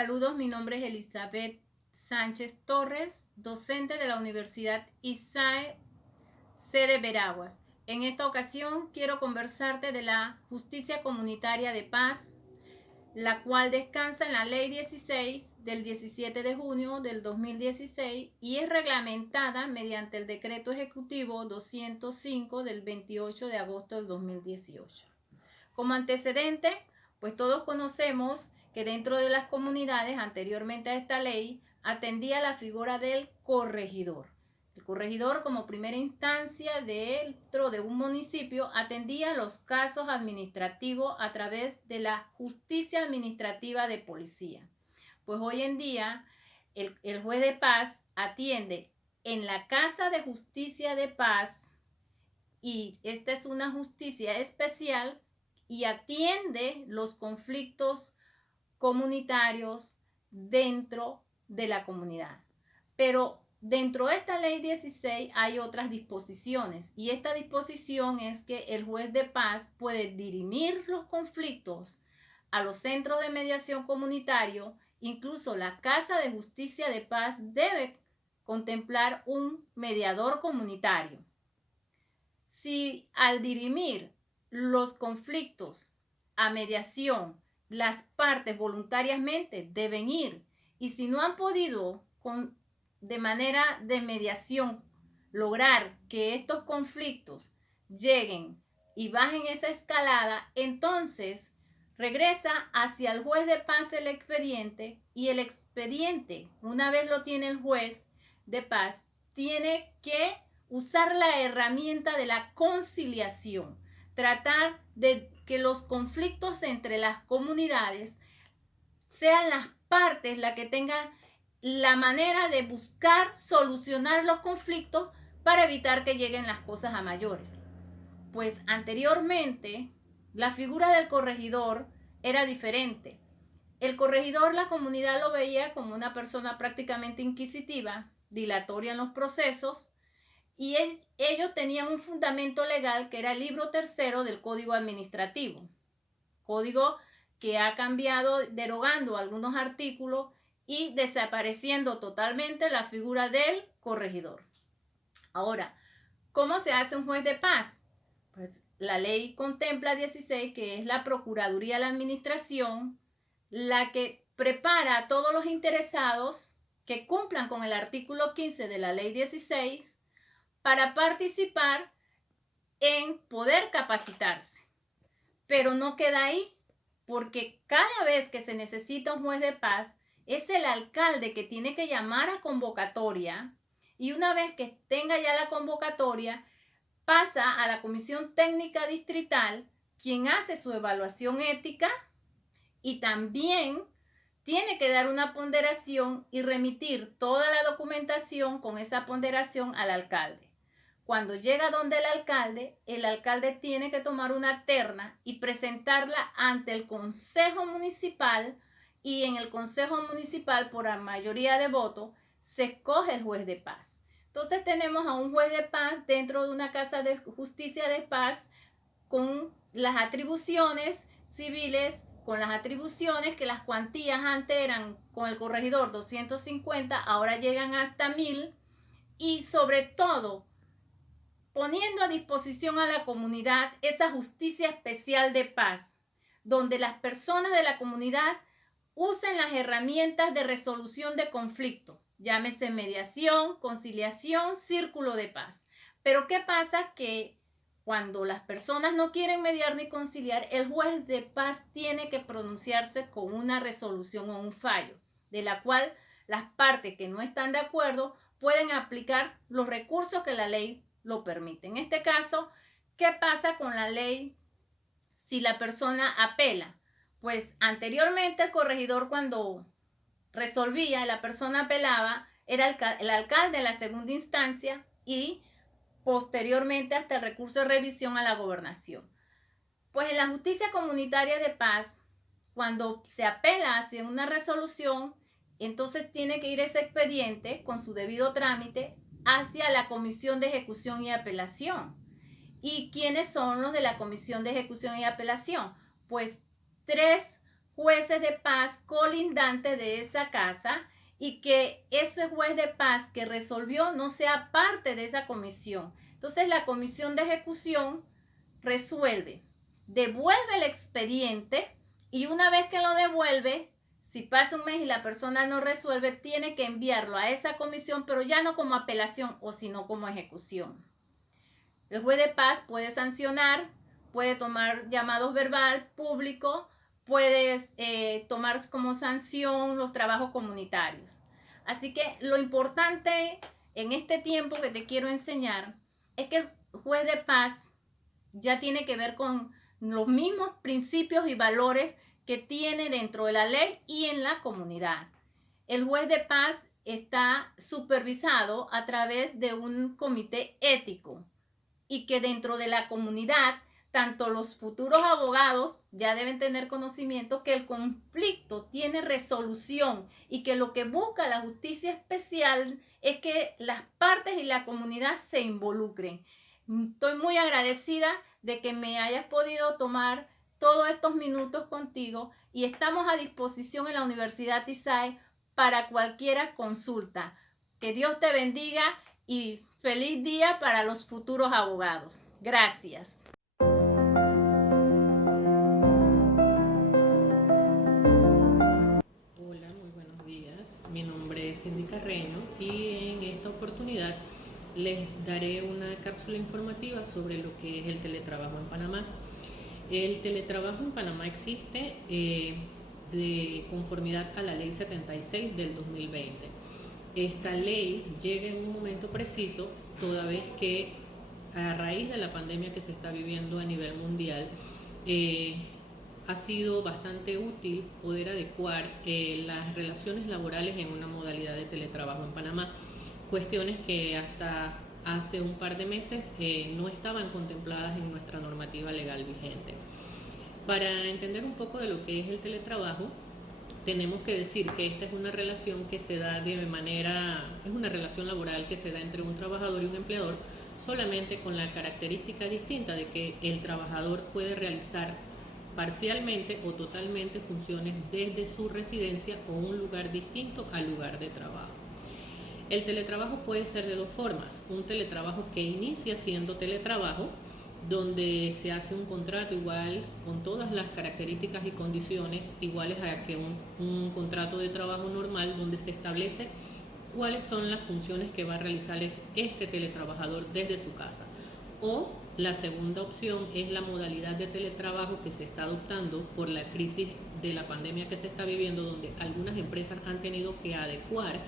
Saludos, mi nombre es Elizabeth Sánchez Torres, docente de la Universidad ISAE, sede Veraguas. En esta ocasión quiero conversarte de la justicia comunitaria de paz, la cual descansa en la Ley 16 del 17 de junio del 2016 y es reglamentada mediante el Decreto Ejecutivo 205 del 28 de agosto del 2018. Como antecedente, pues todos conocemos que dentro de las comunidades, anteriormente a esta ley, atendía la figura del corregidor. El corregidor, como primera instancia dentro de un municipio, atendía los casos administrativos a través de la justicia administrativa de policía. Pues hoy en día, el juez de paz atiende en la Casa de Justicia de Paz, y esta es una justicia especial y atiende los conflictos comunitarios dentro de la comunidad. Pero dentro de esta ley 16 hay otras disposiciones, y esta disposición es que el juez de paz puede dirimir los conflictos a los centros de mediación comunitario. Incluso la Casa de Justicia de Paz debe contemplar un mediador comunitario. Si al dirimir los conflictos a mediación, las partes voluntariamente deben ir, y si no han podido de manera de mediación lograr que estos conflictos lleguen y bajen esa escalada, entonces regresa hacia el juez de paz el expediente, y el expediente, una vez lo tiene el juez de paz, tiene que usar la herramienta de la conciliación, tratar de que los conflictos entre las comunidades sean las partes las que tengan la manera de buscar solucionar los conflictos para evitar que lleguen las cosas a mayores. Pues anteriormente la figura del corregidor era diferente. El corregidor, la comunidad lo veía como una persona prácticamente inquisitiva, dilatoria en los procesos, y ellos tenían un fundamento legal que era el libro tercero del Código Administrativo, código que ha cambiado derogando algunos artículos y desapareciendo totalmente la figura del corregidor. Ahora, ¿cómo se hace un juez de paz? Pues la ley contempla 16, que es la Procuraduría de la Administración, la que prepara a todos los interesados que cumplan con el artículo 15 de la ley 16 para participar en poder capacitarse. Pero no queda ahí, porque cada vez que se necesita un juez de paz, es el alcalde que tiene que llamar a convocatoria, y una vez que tenga ya la convocatoria, pasa a la Comisión Técnica Distrital, quien hace su evaluación ética y también tiene que dar una ponderación y remitir toda la documentación con esa ponderación al alcalde. Cuando llega donde el alcalde tiene que tomar una terna y presentarla ante el Consejo Municipal, y en el Consejo Municipal, por la mayoría de votos, se escoge el juez de paz. Entonces tenemos a un juez de paz dentro de una Casa de Justicia de Paz con las atribuciones civiles, con las atribuciones que las cuantías antes eran con el corregidor 250, ahora llegan hasta 1000, y sobre todo poniendo a disposición a la comunidad esa justicia especial de paz, donde las personas de la comunidad usen las herramientas de resolución de conflictos, llámese mediación, conciliación, círculo de paz. Pero ¿qué pasa? Que cuando las personas no quieren mediar ni conciliar, el juez de paz tiene que pronunciarse con una resolución o un fallo, de la cual las partes que no están de acuerdo pueden aplicar los recursos que la ley lo permite. En este caso, ¿qué pasa con la ley si la persona apela? Pues anteriormente el corregidor, cuando resolvía, la persona apelaba, era el alcalde de la segunda instancia y posteriormente hasta el recurso de revisión a la gobernación. Pues en la justicia comunitaria de paz, cuando se apela hacia una resolución, entonces tiene que ir ese expediente con su debido trámite hacia la Comisión de Ejecución y Apelación. ¿Y quiénes son los de la Comisión de Ejecución y Apelación? Pues 3 jueces de paz colindantes de esa casa y que ese juez de paz que resolvió no sea parte de esa comisión. Entonces la comisión de ejecución resuelve, devuelve el expediente y una vez que lo devuelve, si pasa un mes y la persona no resuelve, tiene que enviarlo a esa comisión, pero ya no como apelación o sino como ejecución. El juez de paz puede sancionar, puede tomar llamados verbal público, puede tomar como sanción los trabajos comunitarios. Así que lo importante en este tiempo que te quiero enseñar es que el juez de paz ya tiene que ver con los mismos principios y valores que tiene dentro de la ley y en la comunidad. El juez de paz está supervisado a través de un comité ético y que dentro de la comunidad, tanto los futuros abogados ya deben tener conocimiento que el conflicto tiene resolución y que lo que busca la justicia especial es que las partes y la comunidad se involucren. Estoy muy agradecida de que me hayas podido tomar todos estos minutos contigo y estamos a disposición en la Universidad ISAE para cualquier consulta. Que Dios te bendiga y feliz día para los futuros abogados. Gracias. Hola, muy buenos días. Mi nombre es Cindy Carreño y en esta oportunidad les daré una cápsula informativa sobre lo que es el teletrabajo en Panamá. El teletrabajo en Panamá existe de conformidad a la Ley 76 del 2020. Esta ley llega en un momento preciso, toda vez que a raíz de la pandemia que se está viviendo a nivel mundial, ha sido bastante útil poder adecuar las relaciones laborales en una modalidad de teletrabajo en Panamá, cuestiones que hasta hace un par de meses no estaban contempladas en nuestra normativa legal vigente. Para entender un poco de lo que es el teletrabajo, tenemos que decir que esta es una relación que se da es una relación laboral que se da entre un trabajador y un empleador, solamente con la característica distinta de que el trabajador puede realizar parcialmente o totalmente funciones desde su residencia o un lugar distinto al lugar de trabajo. El teletrabajo puede ser de dos formas: un teletrabajo que inicia siendo teletrabajo, donde se hace un contrato igual con todas las características y condiciones iguales a que un contrato de trabajo normal, donde se establece cuáles son las funciones que va a realizar este teletrabajador desde su casa. O la segunda opción es la modalidad de teletrabajo que se está adoptando por la crisis de la pandemia que se está viviendo, donde algunas empresas han tenido que adecuar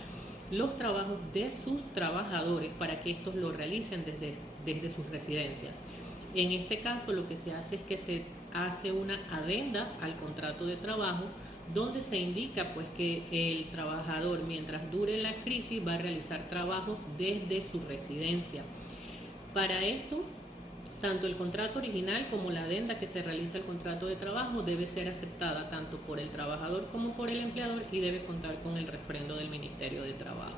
los trabajos de sus trabajadores para que estos lo realicen desde sus residencias. En este caso, lo que se hace es que se hace una adenda al contrato de trabajo, donde se indica pues que el trabajador, mientras dure la crisis, va a realizar trabajos desde su residencia. Para esto, tanto el contrato original como la adenda que se realiza al contrato de trabajo debe ser aceptada tanto por el trabajador como por el empleador y debe contar con el refrendo del Ministerio de Trabajo.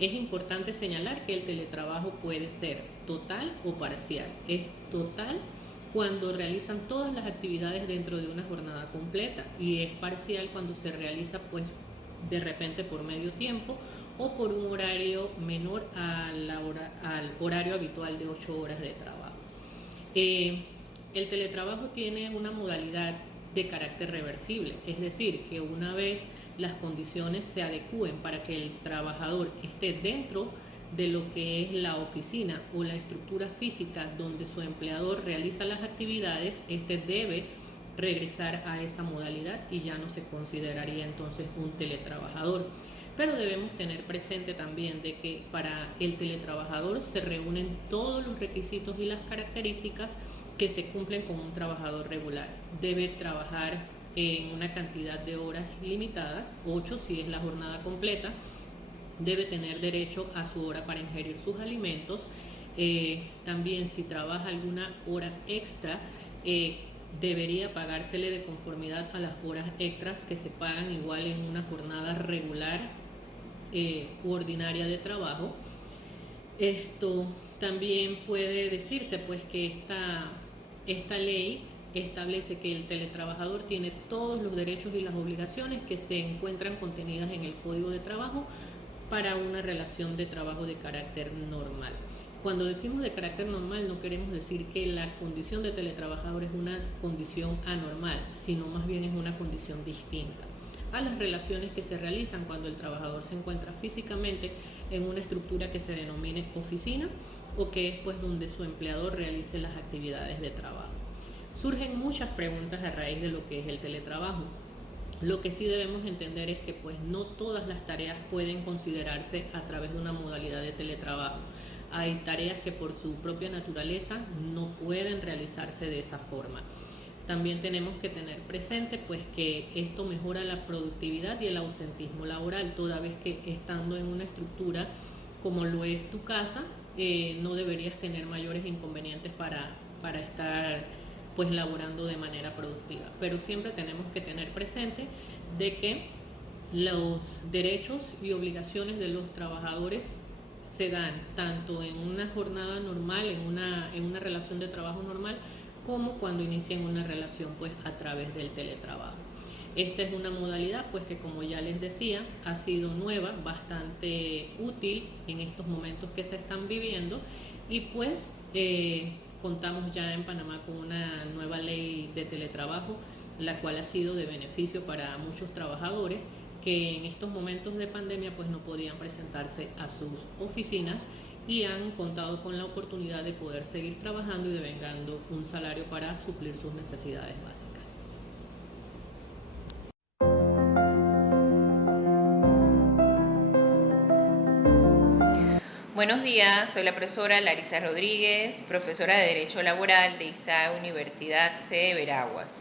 Es importante señalar que el teletrabajo puede ser total o parcial. Es total cuando realizan todas las actividades dentro de una jornada completa, y es parcial cuando se realiza pues de repente por medio tiempo o por un horario menor al horario habitual de 8 horas de trabajo. El teletrabajo tiene una modalidad de carácter reversible, es decir, que una vez las condiciones se adecúen para que el trabajador esté dentro de lo que es la oficina o la estructura física donde su empleador realiza las actividades, este debe regresar a esa modalidad y ya no se consideraría entonces un teletrabajador. Pero debemos tener presente también de que para el teletrabajador se reúnen todos los requisitos y las características que se cumplen con un trabajador regular. Debe trabajar en una cantidad de horas limitadas, 8 si es la jornada completa. Debe tener derecho a su hora para ingerir sus alimentos. También si trabaja alguna hora extra, debería pagársele de conformidad a las horas extras que se pagan igual en una jornada regular u ordinaria de trabajo. Esto también puede decirse pues que esta ley establece que el teletrabajador tiene todos los derechos y las obligaciones que se encuentran contenidas en el Código de Trabajo para una relación de trabajo de carácter normal. Cuando decimos de carácter normal no queremos decir que la condición de teletrabajador es una condición anormal, sino más bien es una condición distinta a las relaciones que se realizan cuando el trabajador se encuentra físicamente en una estructura que se denomine oficina o que es pues donde su empleador realice las actividades de trabajo. Surgen muchas preguntas a raíz de lo que es el teletrabajo. Lo que sí debemos entender es que pues no todas las tareas pueden considerarse a través de una modalidad de teletrabajo. Hay tareas que por su propia naturaleza no pueden realizarse de esa forma. También tenemos que tener presente pues que esto mejora la productividad y el ausentismo laboral, toda vez que estando en una estructura como lo es tu casa, no deberías tener mayores inconvenientes para estar pues laborando de manera productiva. Pero siempre tenemos que tener presente de que los derechos y obligaciones de los trabajadores se dan tanto en una jornada normal, en una relación de trabajo normal, como cuando inician una relación pues a través del teletrabajo. Esta es una modalidad pues que, como ya les decía, ha sido nueva, bastante útil en estos momentos que se están viviendo, y pues contamos ya en Panamá con una nueva ley de teletrabajo, la cual ha sido de beneficio para muchos trabajadores que en estos momentos de pandemia pues no podían presentarse a sus oficinas y han contado con la oportunidad de poder seguir trabajando y devengando un salario para suplir sus necesidades básicas. Buenos días, soy la profesora Larisa Rodríguez, profesora de Derecho Laboral de ISAE Universidad C de Veraguas.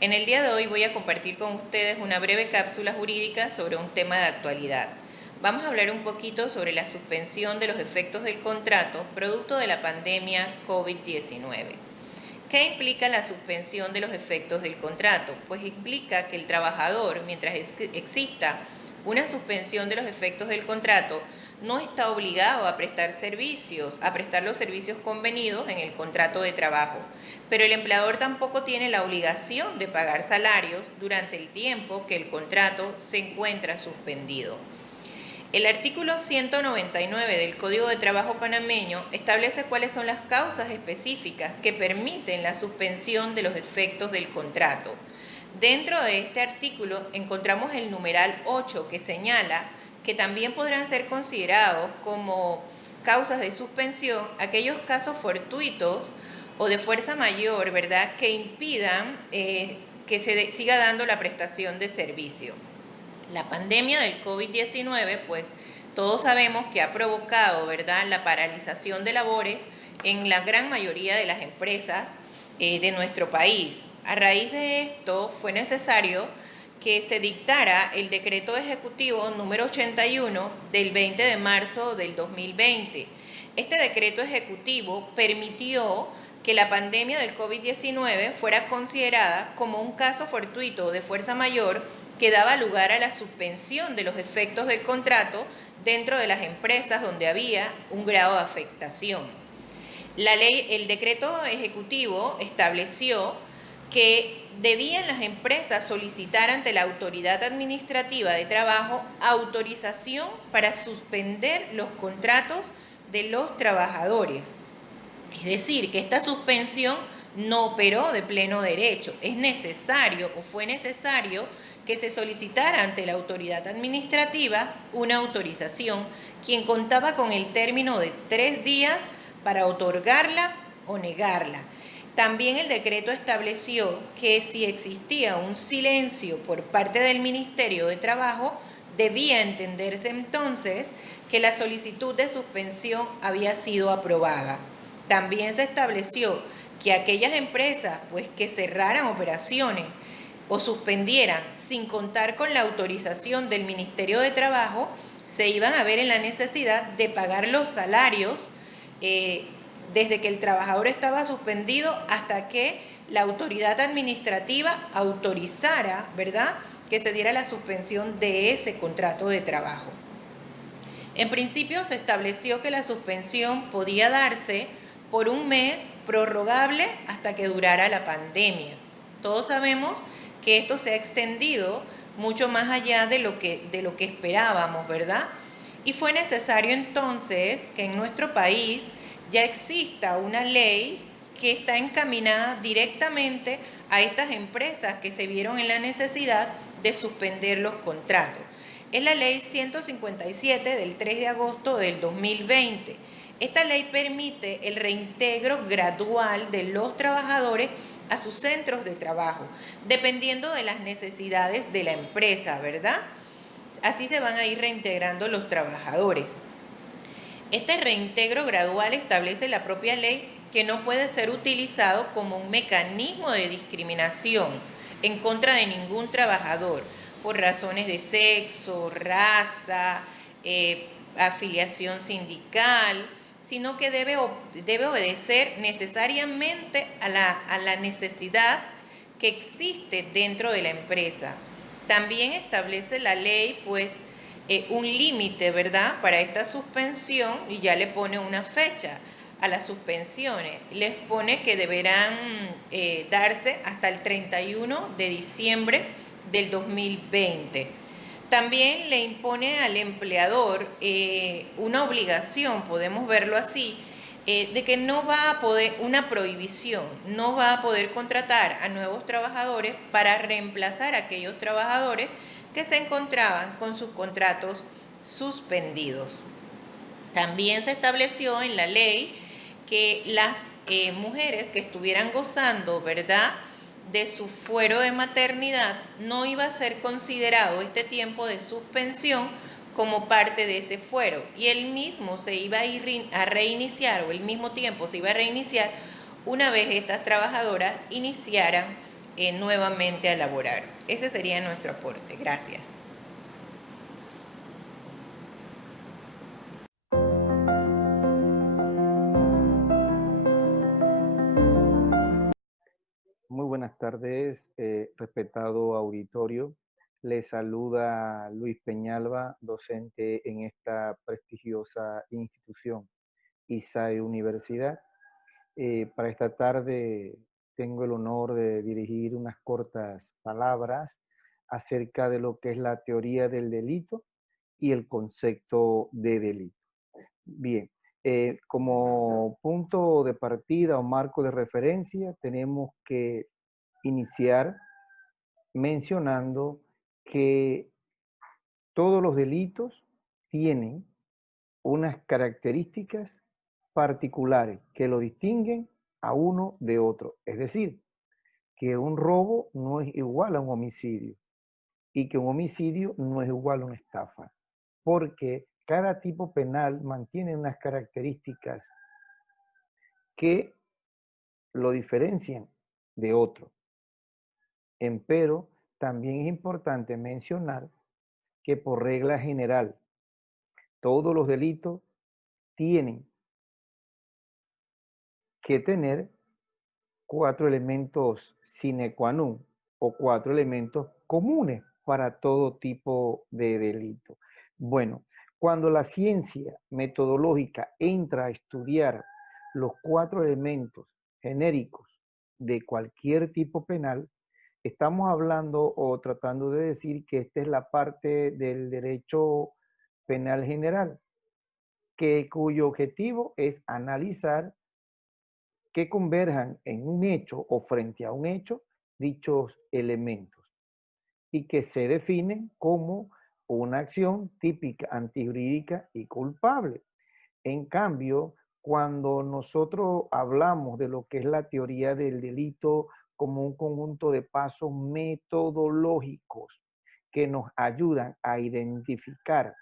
En el día de hoy voy a compartir con ustedes una breve cápsula jurídica sobre un tema de actualidad. Vamos a hablar un poquito sobre la suspensión de los efectos del contrato producto de la pandemia COVID-19. ¿Qué implica la suspensión de los efectos del contrato? Pues implica que el trabajador, mientras exista una suspensión de los efectos del contrato, no está obligado a prestar los servicios convenidos en el contrato de trabajo, pero el empleador tampoco tiene la obligación de pagar salarios durante el tiempo que el contrato se encuentra suspendido. El artículo 199 del Código de Trabajo panameño establece cuáles son las causas específicas que permiten la suspensión de los efectos del contrato. Dentro de este artículo encontramos el numeral 8 que señala que también podrán ser considerados como causas de suspensión aquellos casos fortuitos o de fuerza mayor, ¿verdad?, que impidan que se siga dando la prestación de servicio. La pandemia del COVID-19, pues todos sabemos que ha provocado, ¿verdad?, la paralización de labores en la gran mayoría de las empresas de nuestro país. A raíz de esto fue necesario que se dictara el decreto ejecutivo número 81 del 20 de marzo del 2020. Este decreto ejecutivo permitió que la pandemia del COVID-19 fuera considerada como un caso fortuito de fuerza mayor que daba lugar a la suspensión de los efectos del contrato dentro de las empresas donde había un grado de afectación. El decreto ejecutivo estableció que debían las empresas solicitar ante la autoridad administrativa de trabajo autorización para suspender los contratos de los trabajadores. Es decir, que esta suspensión no operó de pleno derecho. Fue necesario que se solicitara ante la autoridad administrativa una autorización, quien contaba con el término de 3 días para otorgarla o negarla. También el decreto estableció que si existía un silencio por parte del Ministerio de Trabajo, debía entenderse entonces que la solicitud de suspensión había sido aprobada. También se estableció que aquellas empresas pues, que cerraran operaciones o suspendieran sin contar con la autorización del Ministerio de Trabajo, se iban a ver en la necesidad de pagar los salarios desde que el trabajador estaba suspendido hasta que la autoridad administrativa autorizara, ¿verdad?, que se diera la suspensión de ese contrato de trabajo. En principio se estableció que la suspensión podía darse por un mes, prorrogable hasta que durara la pandemia. Todos sabemos que esto se ha extendido mucho más allá de lo que esperábamos, ¿verdad? Y fue necesario entonces que en nuestro país ya exista una ley que está encaminada directamente a estas empresas que se vieron en la necesidad de suspender los contratos. Es la ley 157 del 3 de agosto del 2020. Esta ley permite el reintegro gradual de los trabajadores a sus centros de trabajo, dependiendo de las necesidades de la empresa, ¿verdad? Así se van a ir reintegrando los trabajadores. Este reintegro gradual establece la propia ley que no puede ser utilizado como un mecanismo de discriminación en contra de ningún trabajador por razones de sexo, raza, afiliación sindical, sino que debe obedecer necesariamente a la necesidad que existe dentro de la empresa. También establece la ley, pues, un límite, ¿verdad?, para esta suspensión, y ya le pone una fecha a las suspensiones. Les pone que deberán darse hasta el 31 de diciembre del 2020. También le impone al empleador una obligación, podemos verlo así, de que no va a poder, una prohibición, no va a poder contratar a nuevos trabajadores para reemplazar a aquellos trabajadores que se encontraban con sus contratos suspendidos. También se estableció en la ley que las mujeres que estuvieran gozando, ¿verdad?, de su fuero de maternidad, no iba a ser considerado este tiempo de suspensión como parte de ese fuero, y el mismo se iba a ir a reiniciar, o el mismo tiempo se iba a reiniciar una vez estas trabajadoras iniciaran nuevamente a laborar. Ese sería nuestro aporte. Gracias. Muy buenas tardes, respetado auditorio. Les saluda Luis Peñalba, docente en esta prestigiosa institución, ISAE Universidad. Para esta tarde tengo el honor de dirigir unas cortas palabras acerca de lo que es la teoría del delito y el concepto de delito. Bien, como punto de partida o marco de referencia, tenemos que iniciar mencionando que todos los delitos tienen unas características particulares que lo distinguen a uno de otro. Es decir, que un robo no es igual a un homicidio y que un homicidio no es igual a una estafa, porque cada tipo penal mantiene unas características que lo diferencian de otro. Empero, también es importante mencionar que por regla general, todos los delitos tienen que tener 4 elementos sine qua non o 4 elementos comunes para todo tipo de delito. Bueno, cuando la ciencia metodológica entra a estudiar los 4 elementos genéricos de cualquier tipo penal, estamos hablando o tratando de decir que esta es la parte del derecho penal general, cuyo objetivo es analizar que converjan en un hecho o frente a un hecho dichos elementos y que se definen como una acción típica, antijurídica y culpable. En cambio, cuando nosotros hablamos de lo que es la teoría del delito como un conjunto de pasos metodológicos que nos ayudan a identificar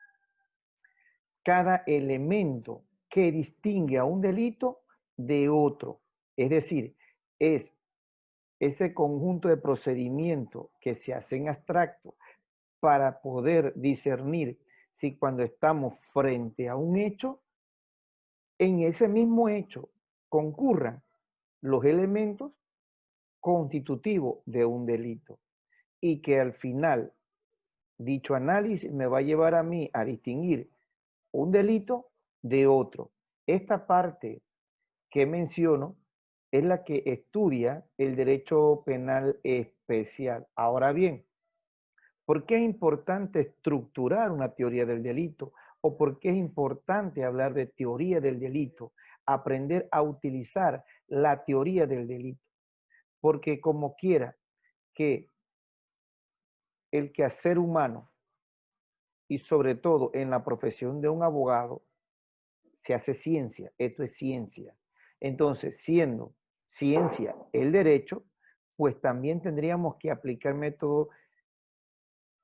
cada elemento que distingue a un delito de otro. Es decir, es ese conjunto de procedimientos que se hacen abstractos para poder discernir si cuando estamos frente a un hecho, en ese mismo hecho concurran los elementos constitutivos de un delito y que al final dicho análisis me va a llevar a mí a distinguir un delito de otro. Esta parte que menciono es la que estudia el derecho penal especial. Ahora bien, ¿por qué es importante estructurar una teoría del delito? ¿O por qué es importante hablar de teoría del delito? Aprender a utilizar la teoría del delito. Porque como quiera que el quehacer humano y sobre todo en la profesión de un abogado se hace ciencia, esto es ciencia. Entonces, siendo ciencia el derecho, pues también tendríamos que aplicar métodos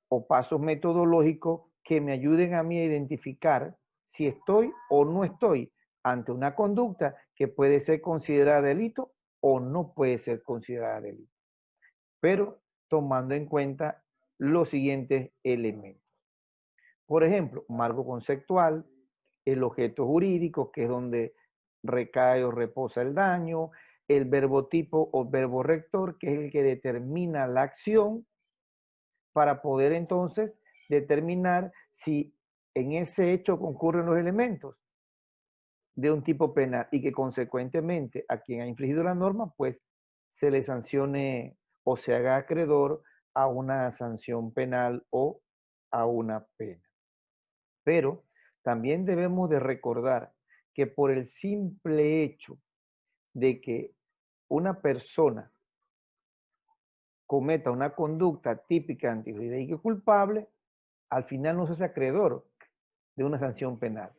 o pasos metodológicos que me ayuden a mí a identificar si estoy o no estoy ante una conducta que puede ser considerada delito o no puede ser considerada delito. Pero tomando en cuenta los siguientes elementos. Por ejemplo, marco conceptual, el objeto jurídico, que es donde recae o reposa el daño, el verbo tipo o verbo rector, que es el que determina la acción, para poder entonces determinar si en ese hecho concurren los elementos de un tipo penal y que consecuentemente a quien ha infringido la norma, pues se le sancione o se haga acreedor a una sanción penal o a una pena. Pero también debemos de recordar que por el simple hecho de que una persona cometa una conducta típica antijurídica y culpable, al final no se hace acreedor de una sanción penal.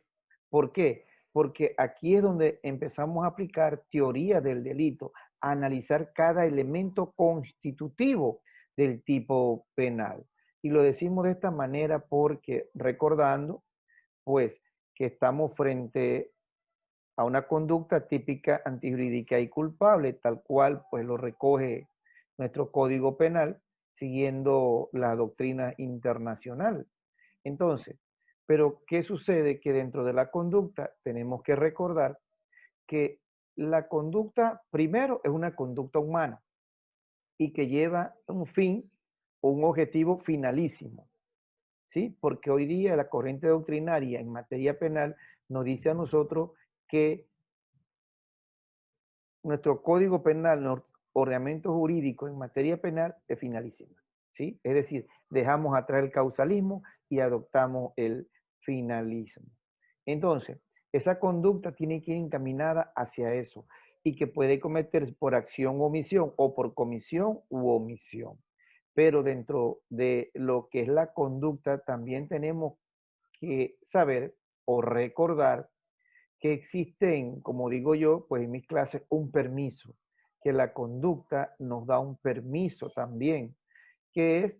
¿Por qué? Porque aquí es donde empezamos a aplicar teoría del delito, a analizar cada elemento constitutivo del tipo penal. Y lo decimos de esta manera porque recordando, pues, que estamos frente a una conducta típica antijurídica y culpable, tal cual pues lo recoge nuestro Código Penal, siguiendo la doctrina internacional. Entonces, pero ¿qué sucede? Que dentro de la conducta tenemos que recordar que la conducta, primero, es una conducta humana y que lleva un fin o un objetivo finalísimo, ¿sí? Porque hoy día la corriente doctrinaria en materia penal nos dice a nosotros que nuestro código penal, nuestro ordenamiento jurídico en materia penal es finalísimo, ¿sí? Es decir, dejamos atrás el causalismo y adoptamos el finalismo. Entonces, esa conducta tiene que ir encaminada hacia eso y que puede cometerse por acción o omisión o por comisión u omisión. Pero dentro de lo que es la conducta también tenemos que saber o recordar que existen, como digo yo, pues en mis clases, un permiso, que la conducta nos da un permiso también, que es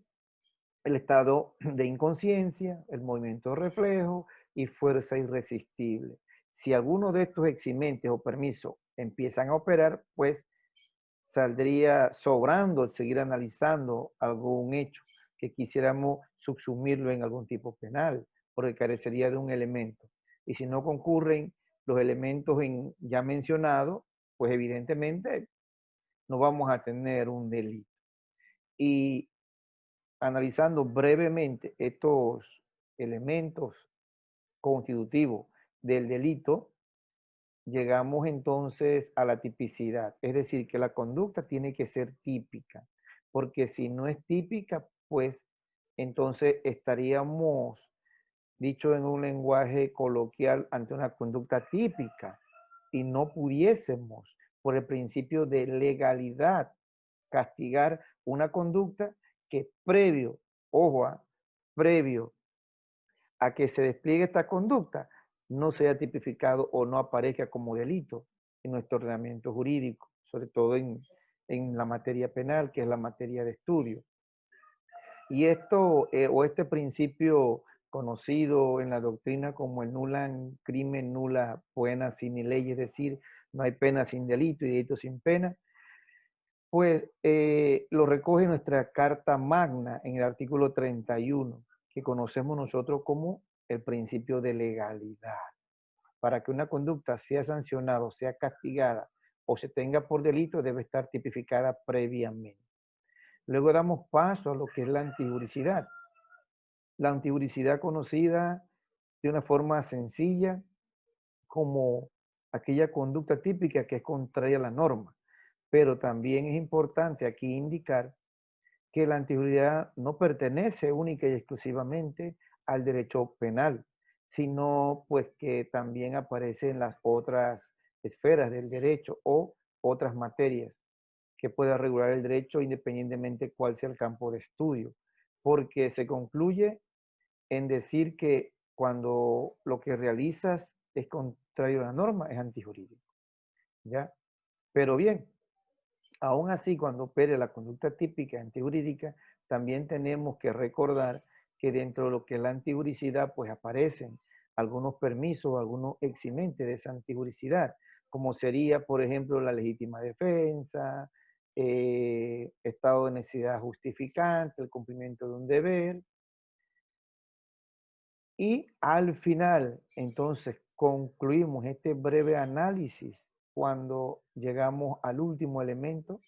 el estado de inconsciencia, el movimiento reflejo y fuerza irresistible. Si alguno de estos eximentes o permisos empiezan a operar, pues saldría sobrando el seguir analizando algún hecho que quisiéramos subsumirlo en algún tipo penal, porque carecería de un elemento. Y si no concurren los elementos ya mencionados, pues evidentemente no vamos a tener un delito. Y analizando brevemente estos elementos constitutivos del delito, llegamos entonces a la tipicidad, es decir, que la conducta tiene que ser típica, porque si no es típica, pues entonces estaríamos, dicho en un lenguaje coloquial, ante una conducta típica y no pudiésemos, por el principio de legalidad, castigar una conducta que previo, ojo, previo a que se despliegue esta conducta, no sea tipificado o no aparezca como delito en nuestro ordenamiento jurídico, sobre todo en la materia penal, que es la materia de estudio. Y esto, o este principio conocido en la doctrina como el nullum crimen, nula pena sine ley, es decir, no hay pena sin delito y delito sin pena, pues lo recoge nuestra Carta Magna en el artículo 31, que conocemos nosotros como el principio de legalidad. Para que una conducta sea sancionada o sea castigada o se tenga por delito, debe estar tipificada previamente. Luego damos paso a lo que es la antijuricidad. La antijuricidad conocida de una forma sencilla como aquella conducta típica que es contraria a la norma. Pero también es importante aquí indicar que la antijuridad no pertenece única y exclusivamente al derecho penal, sino pues que también aparece en las otras esferas del derecho o otras materias que pueda regular el derecho independientemente cuál sea el campo de estudio, porque se concluye en decir que cuando lo que realizas es contrario a la norma, es antijurídico, ¿ya? Pero bien, aún así, cuando opere la conducta típica antijurídica, también tenemos que recordar que dentro de lo que es la antijuricidad, pues aparecen algunos permisos, algunos eximentes de esa antijuricidad, como sería, por ejemplo, la legítima defensa, estado de necesidad justificante, el cumplimiento de un deber. Y al final, entonces, concluimos este breve análisis cuando llegamos al último elemento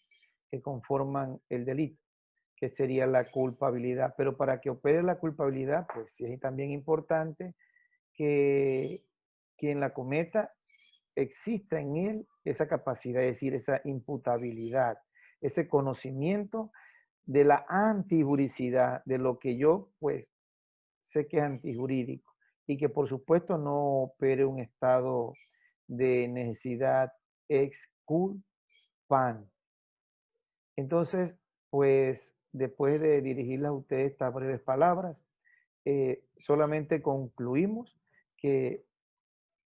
que conforman el delito, que sería la culpabilidad. Pero para que opere la culpabilidad, pues sí es también importante que quien la cometa exista en él esa capacidad, es decir, esa imputabilidad, ese conocimiento de la antijuricidad, de lo que yo pues sé que es antijurídico y que por supuesto no opere un estado de necesidad exculpante. Entonces, pues después de dirigirles a ustedes estas breves palabras, solamente concluimos que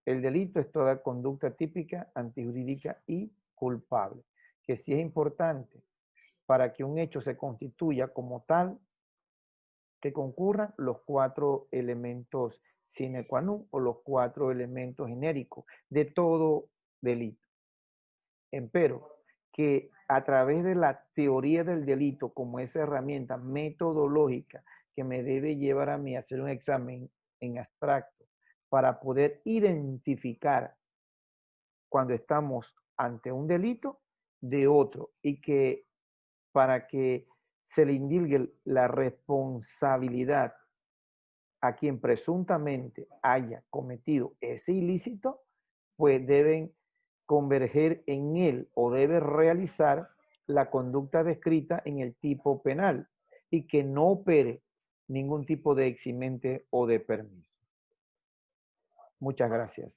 el delito es toda conducta típica, antijurídica y culpable, que sí es importante para que un hecho se constituya como tal, que concurran los 4 elementos sine qua non o los 4 elementos genéricos de todo delito. Empero, que a través de la teoría del delito como esa herramienta metodológica que me debe llevar a mí a hacer un examen en abstracto para poder identificar cuando estamos ante un delito de otro y que para que se le indilgue la responsabilidad a quien presuntamente haya cometido ese ilícito, pues deben converger en él o debe realizar la conducta descrita en el tipo penal y que no opere ningún tipo de eximente o de permiso. Muchas gracias.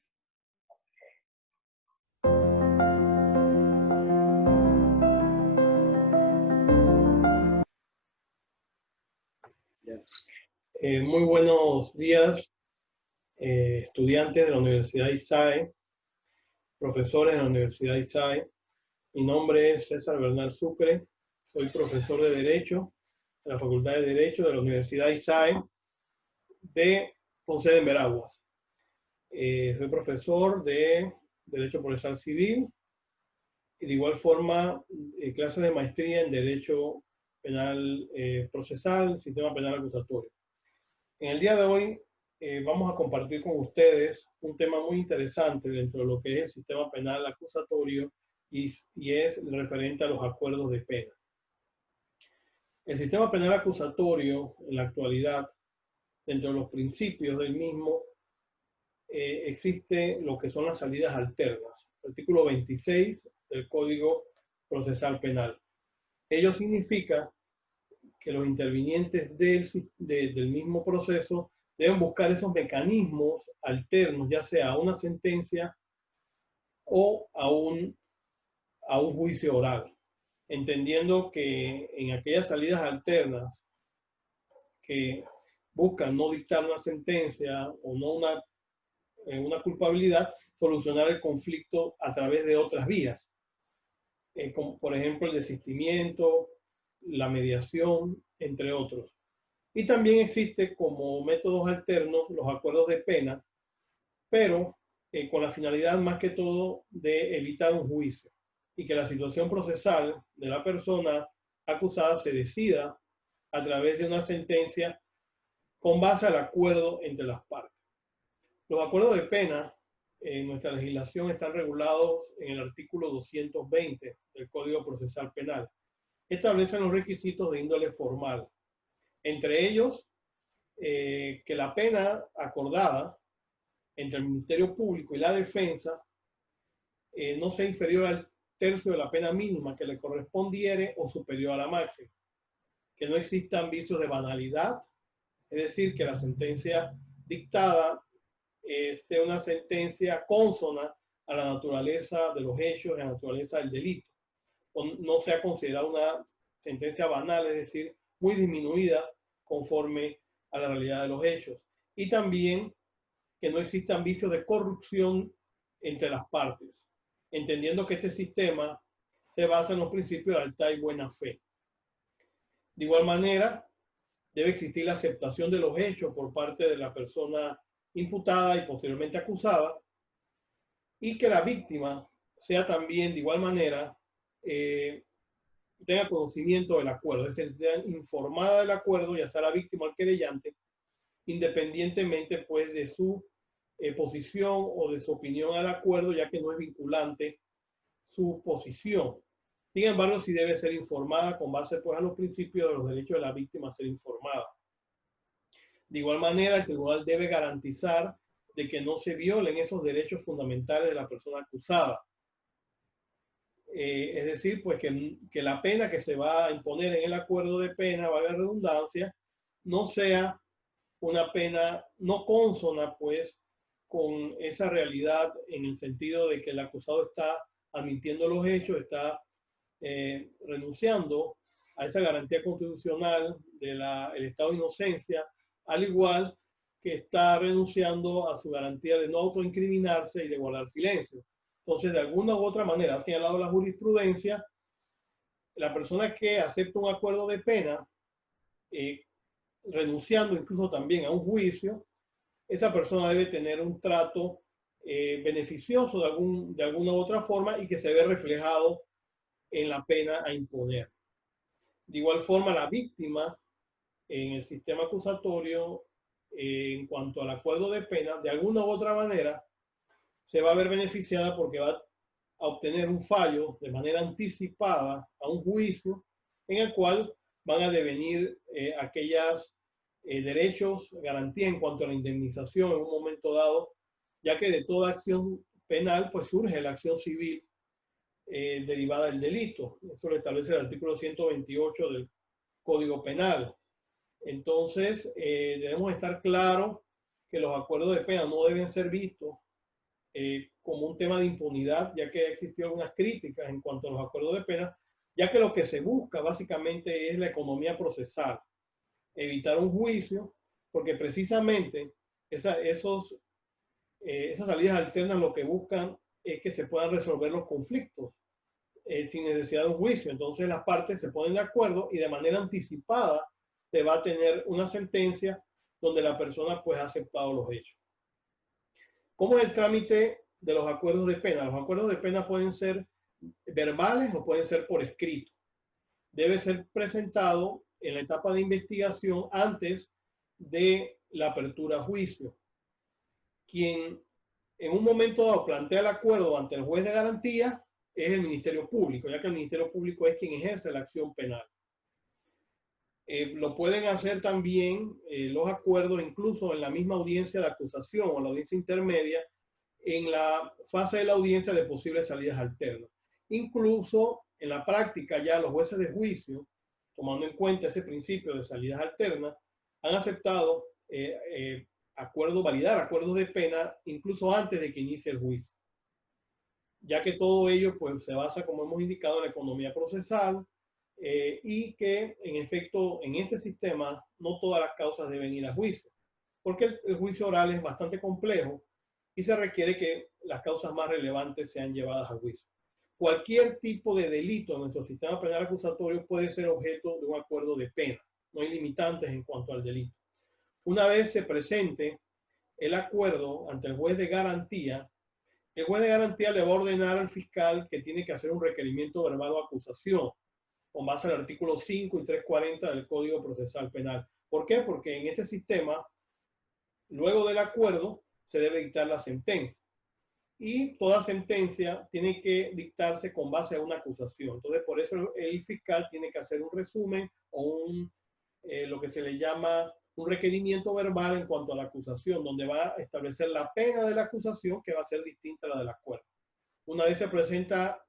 Muy buenos días, estudiantes de la Universidad ISAE, profesores de la Universidad ISAE. Mi nombre es César Bernal Sucre, soy profesor de Derecho de la Facultad de Derecho de la Universidad ISAE de Ponce en Veraguas. Soy profesor de Derecho Procesal Civil y de igual forma clases de maestría en Derecho Penal Procesal, Sistema Penal Acusatorio. En el día de hoy vamos a compartir con ustedes un tema muy interesante dentro de lo que es el sistema penal acusatorio y es referente a los acuerdos de pena. El sistema penal acusatorio en la actualidad, dentro de los principios del mismo, existe lo que son las salidas alternas, artículo 26 del Código Procesal Penal. Ello significa que los intervinientes del mismo proceso deben buscar esos mecanismos alternos, ya sea a una sentencia o a un juicio oral, entendiendo que en aquellas salidas alternas que buscan no dictar una sentencia o no una culpabilidad, solucionar el conflicto a través de otras vías, como por ejemplo el desistimiento, la mediación, entre otros. Y también existe como métodos alternos los acuerdos de pena, pero con la finalidad más que todo de evitar un juicio y que la situación procesal de la persona acusada se decida a través de una sentencia con base al acuerdo entre las partes. Los acuerdos de pena en nuestra legislación están regulados en el artículo 220 del Código Procesal Penal. Establecen los requisitos de índole formal, entre ellos que la pena acordada entre el Ministerio Público y la defensa no sea inferior al tercio de la pena mínima que le correspondiere o superior a la máxima. Que no existan vicios de banalidad, es decir, que la sentencia dictada sea una sentencia consona a la naturaleza de los hechos, a la naturaleza del delito. O no sea considerada una sentencia banal, es decir, muy disminuida conforme a la realidad de los hechos. Y también que no existan vicios de corrupción entre las partes, entendiendo que este sistema se basa en los principios de lealtad y buena fe. De igual manera, debe existir la aceptación de los hechos por parte de la persona imputada y posteriormente acusada, y que la víctima sea también de igual manera tenga conocimiento del acuerdo, es decir, sea informada del acuerdo, ya sea la víctima o el querellante, independientemente pues de su posición o de su opinión al acuerdo, ya que no es vinculante su posición. Sin embargo, sí debe ser informada con base pues a los principios de los derechos de la víctima a ser informada. De igual manera, el tribunal debe garantizar de que no se violen esos derechos fundamentales de la persona acusada. Es decir, pues que la pena que se va a imponer en el acuerdo de pena, valga la redundancia, no sea una pena no consona pues con esa realidad, en el sentido de que el acusado está admitiendo los hechos, está renunciando a esa garantía constitucional del estado de inocencia, al igual que está renunciando a su garantía de no autoincriminarse y de guardar silencio. Entonces, de alguna u otra manera, ha señalado la jurisprudencia, la persona que acepta un acuerdo de pena, renunciando incluso también a un juicio, esa persona debe tener un trato beneficioso de alguna u otra forma y que se ve reflejado en la pena a imponer. De igual forma, la víctima en el sistema acusatorio, en cuanto al acuerdo de pena, de alguna u otra manera, se va a ver beneficiada porque va a obtener un fallo de manera anticipada a un juicio en el cual van a devenir aquellos derechos, garantía en cuanto a la indemnización en un momento dado, ya que de toda acción penal pues surge la acción civil derivada del delito. Eso lo establece el artículo 128 del Código Penal. Entonces, debemos estar claros que los acuerdos de pena no deben ser vistos como un tema de impunidad, ya que existió algunas críticas en cuanto a los acuerdos de pena, ya que lo que se busca básicamente es la economía procesal, evitar un juicio, porque precisamente esas salidas alternas lo que buscan es que se puedan resolver los conflictos sin necesidad de un juicio. Entonces las partes se ponen de acuerdo y de manera anticipada se va a tener una sentencia donde la persona pues ha aceptado los hechos. ¿Cómo es el trámite de los acuerdos de pena? Los acuerdos de pena pueden ser verbales o pueden ser por escrito. Debe ser presentado en la etapa de investigación antes de la apertura a juicio. Quien en un momento dado plantea el acuerdo ante el juez de garantía es el Ministerio Público, ya que el Ministerio Público es quien ejerce la acción penal. Lo pueden hacer también los acuerdos incluso en la misma audiencia de acusación o la audiencia intermedia, en la fase de la audiencia de posibles salidas alternas. Incluso en la práctica ya los jueces de juicio, tomando en cuenta ese principio de salidas alternas, han aceptado validar acuerdos de pena incluso antes de que inicie el juicio, ya que todo ello pues, se basa, como hemos indicado, en la economía procesal y que, en efecto, en este sistema no todas las causas deben ir a juicio, porque el juicio oral es bastante complejo y se requiere que las causas más relevantes sean llevadas a juicio. Cualquier tipo de delito en nuestro sistema penal acusatorio puede ser objeto de un acuerdo de pena. No hay limitantes en cuanto al delito. Una vez se presente el acuerdo ante el juez de garantía, el juez de garantía le va a ordenar al fiscal que tiene que hacer un requerimiento verbal o acusación, con base al artículo 5 y 340 del Código Procesal Penal. ¿Por qué? Porque en este sistema, luego del acuerdo, se debe dictar la sentencia. Y toda sentencia tiene que dictarse con base a una acusación. Entonces, por eso el fiscal tiene que hacer un resumen o lo que se le llama un requerimiento verbal en cuanto a la acusación, donde va a establecer la pena de la acusación, que va a ser distinta a la del acuerdo. Una vez se presenta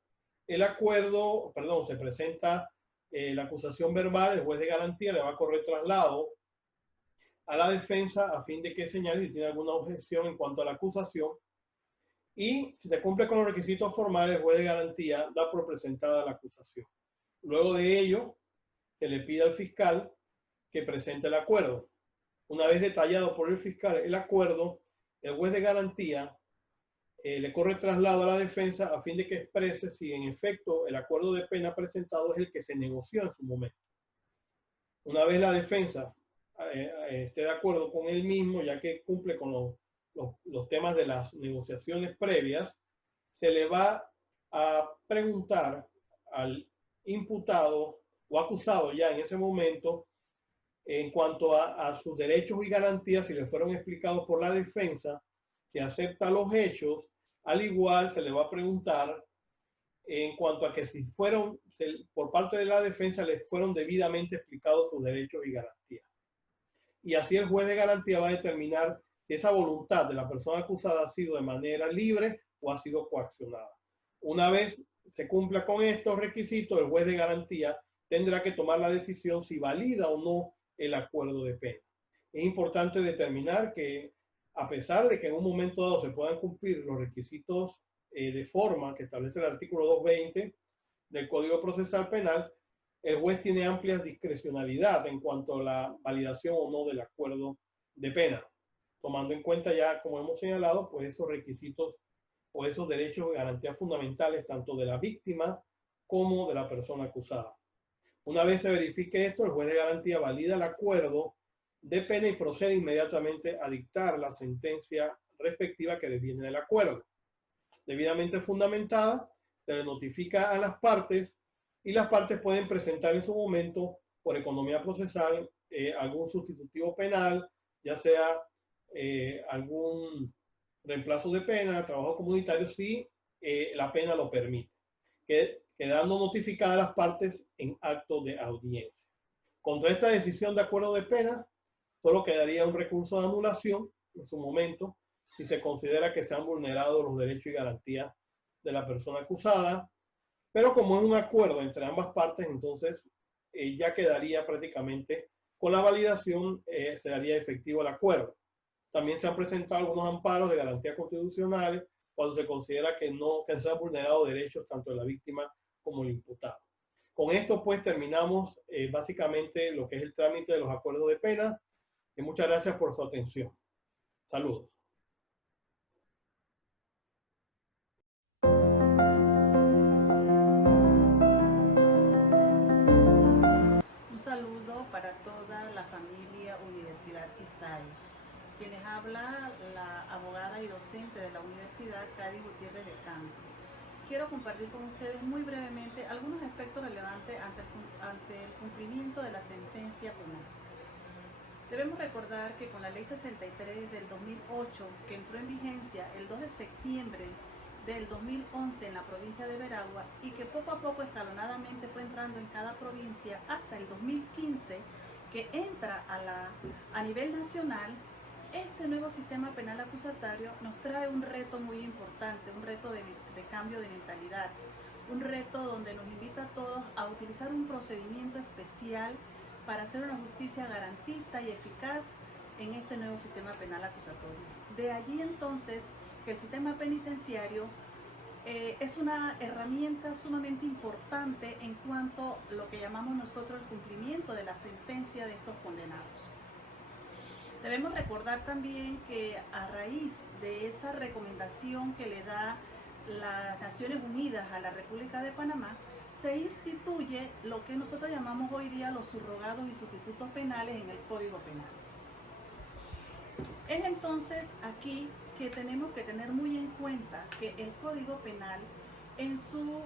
el acuerdo, perdón, se presenta la acusación verbal, el juez de garantía le va a correr traslado a la defensa a fin de que señale si tiene alguna objeción en cuanto a la acusación. Y si se cumple con los requisitos formales, el juez de garantía da por presentada la acusación. Luego de ello, se le pide al fiscal que presente el acuerdo. Una vez detallado por el fiscal el acuerdo, el juez de garantía le corre traslado a la defensa a fin de que exprese si en efecto el acuerdo de pena presentado es el que se negoció en su momento. Una vez la defensa esté de acuerdo con él mismo, ya que cumple con los temas de las negociaciones previas, se le va a preguntar al imputado o acusado ya en ese momento en cuanto a sus derechos y garantías, si le fueron explicados por la defensa, si acepta los hechos. Al igual se le va a preguntar en cuanto a que si fueron, por parte de la defensa, les fueron debidamente explicados sus derechos y garantías. Y así el juez de garantía va a determinar si esa voluntad de la persona acusada ha sido de manera libre o ha sido coaccionada. Una vez se cumpla con estos requisitos, el juez de garantía tendrá que tomar la decisión si valida o no el acuerdo de pena. Es importante determinar que, a pesar de que en un momento dado se puedan cumplir los requisitos de forma que establece el artículo 220 del Código Procesal Penal, el juez tiene amplia discrecionalidad en cuanto a la validación o no del acuerdo de pena, tomando en cuenta ya, como hemos señalado, pues esos requisitos o esos derechos y garantías fundamentales tanto de la víctima como de la persona acusada. Una vez se verifique esto, el juez de garantía valida el acuerdo de pena y procede inmediatamente a dictar la sentencia respectiva que deviene del acuerdo. Debidamente fundamentada, se le notifica a las partes y las partes pueden presentar en su momento, por economía procesal, algún sustitutivo penal, ya sea algún reemplazo de pena, trabajo comunitario, si la pena lo permite, quedando notificadas las partes en acto de audiencia. Contra esta decisión de acuerdo de pena, solo quedaría un recurso de anulación en su momento, si se considera que se han vulnerado los derechos y garantías de la persona acusada, pero como es un acuerdo entre ambas partes, entonces ya quedaría prácticamente con la validación, se haría efectivo el acuerdo. También se han presentado algunos amparos de garantías constitucionales cuando se considera que se han vulnerado derechos tanto de la víctima como el imputado. Con esto pues terminamos básicamente lo que es el trámite de los acuerdos de pena. Y muchas gracias por su atención. Saludos. Un saludo para toda la familia Universidad ISAE. Quienes habla la abogada y docente de la Universidad, Cady Gutiérrez de Campo. Quiero compartir con ustedes muy brevemente algunos aspectos relevantes ante el cumplimiento de la sentencia penal. Debemos recordar que con la Ley 63 del 2008, que entró en vigencia el 2 de septiembre del 2011 en la provincia de Veragua y que poco a poco escalonadamente fue entrando en cada provincia hasta el 2015, que entra a nivel nacional, este nuevo sistema penal acusatorio nos trae un reto muy importante, un reto de cambio de mentalidad, un reto donde nos invita a todos a utilizar un procedimiento especial para hacer una justicia garantista y eficaz en este nuevo sistema penal acusatorio. De allí entonces que el sistema penitenciario es una herramienta sumamente importante en cuanto a lo que llamamos nosotros el cumplimiento de la sentencia de estos condenados. Debemos recordar también que a raíz de esa recomendación que le da las Naciones Unidas a la República de Panamá, se instituye lo que nosotros llamamos hoy día los subrogados y sustitutos penales en el Código Penal. Es entonces aquí que tenemos que tener muy en cuenta que el Código Penal en su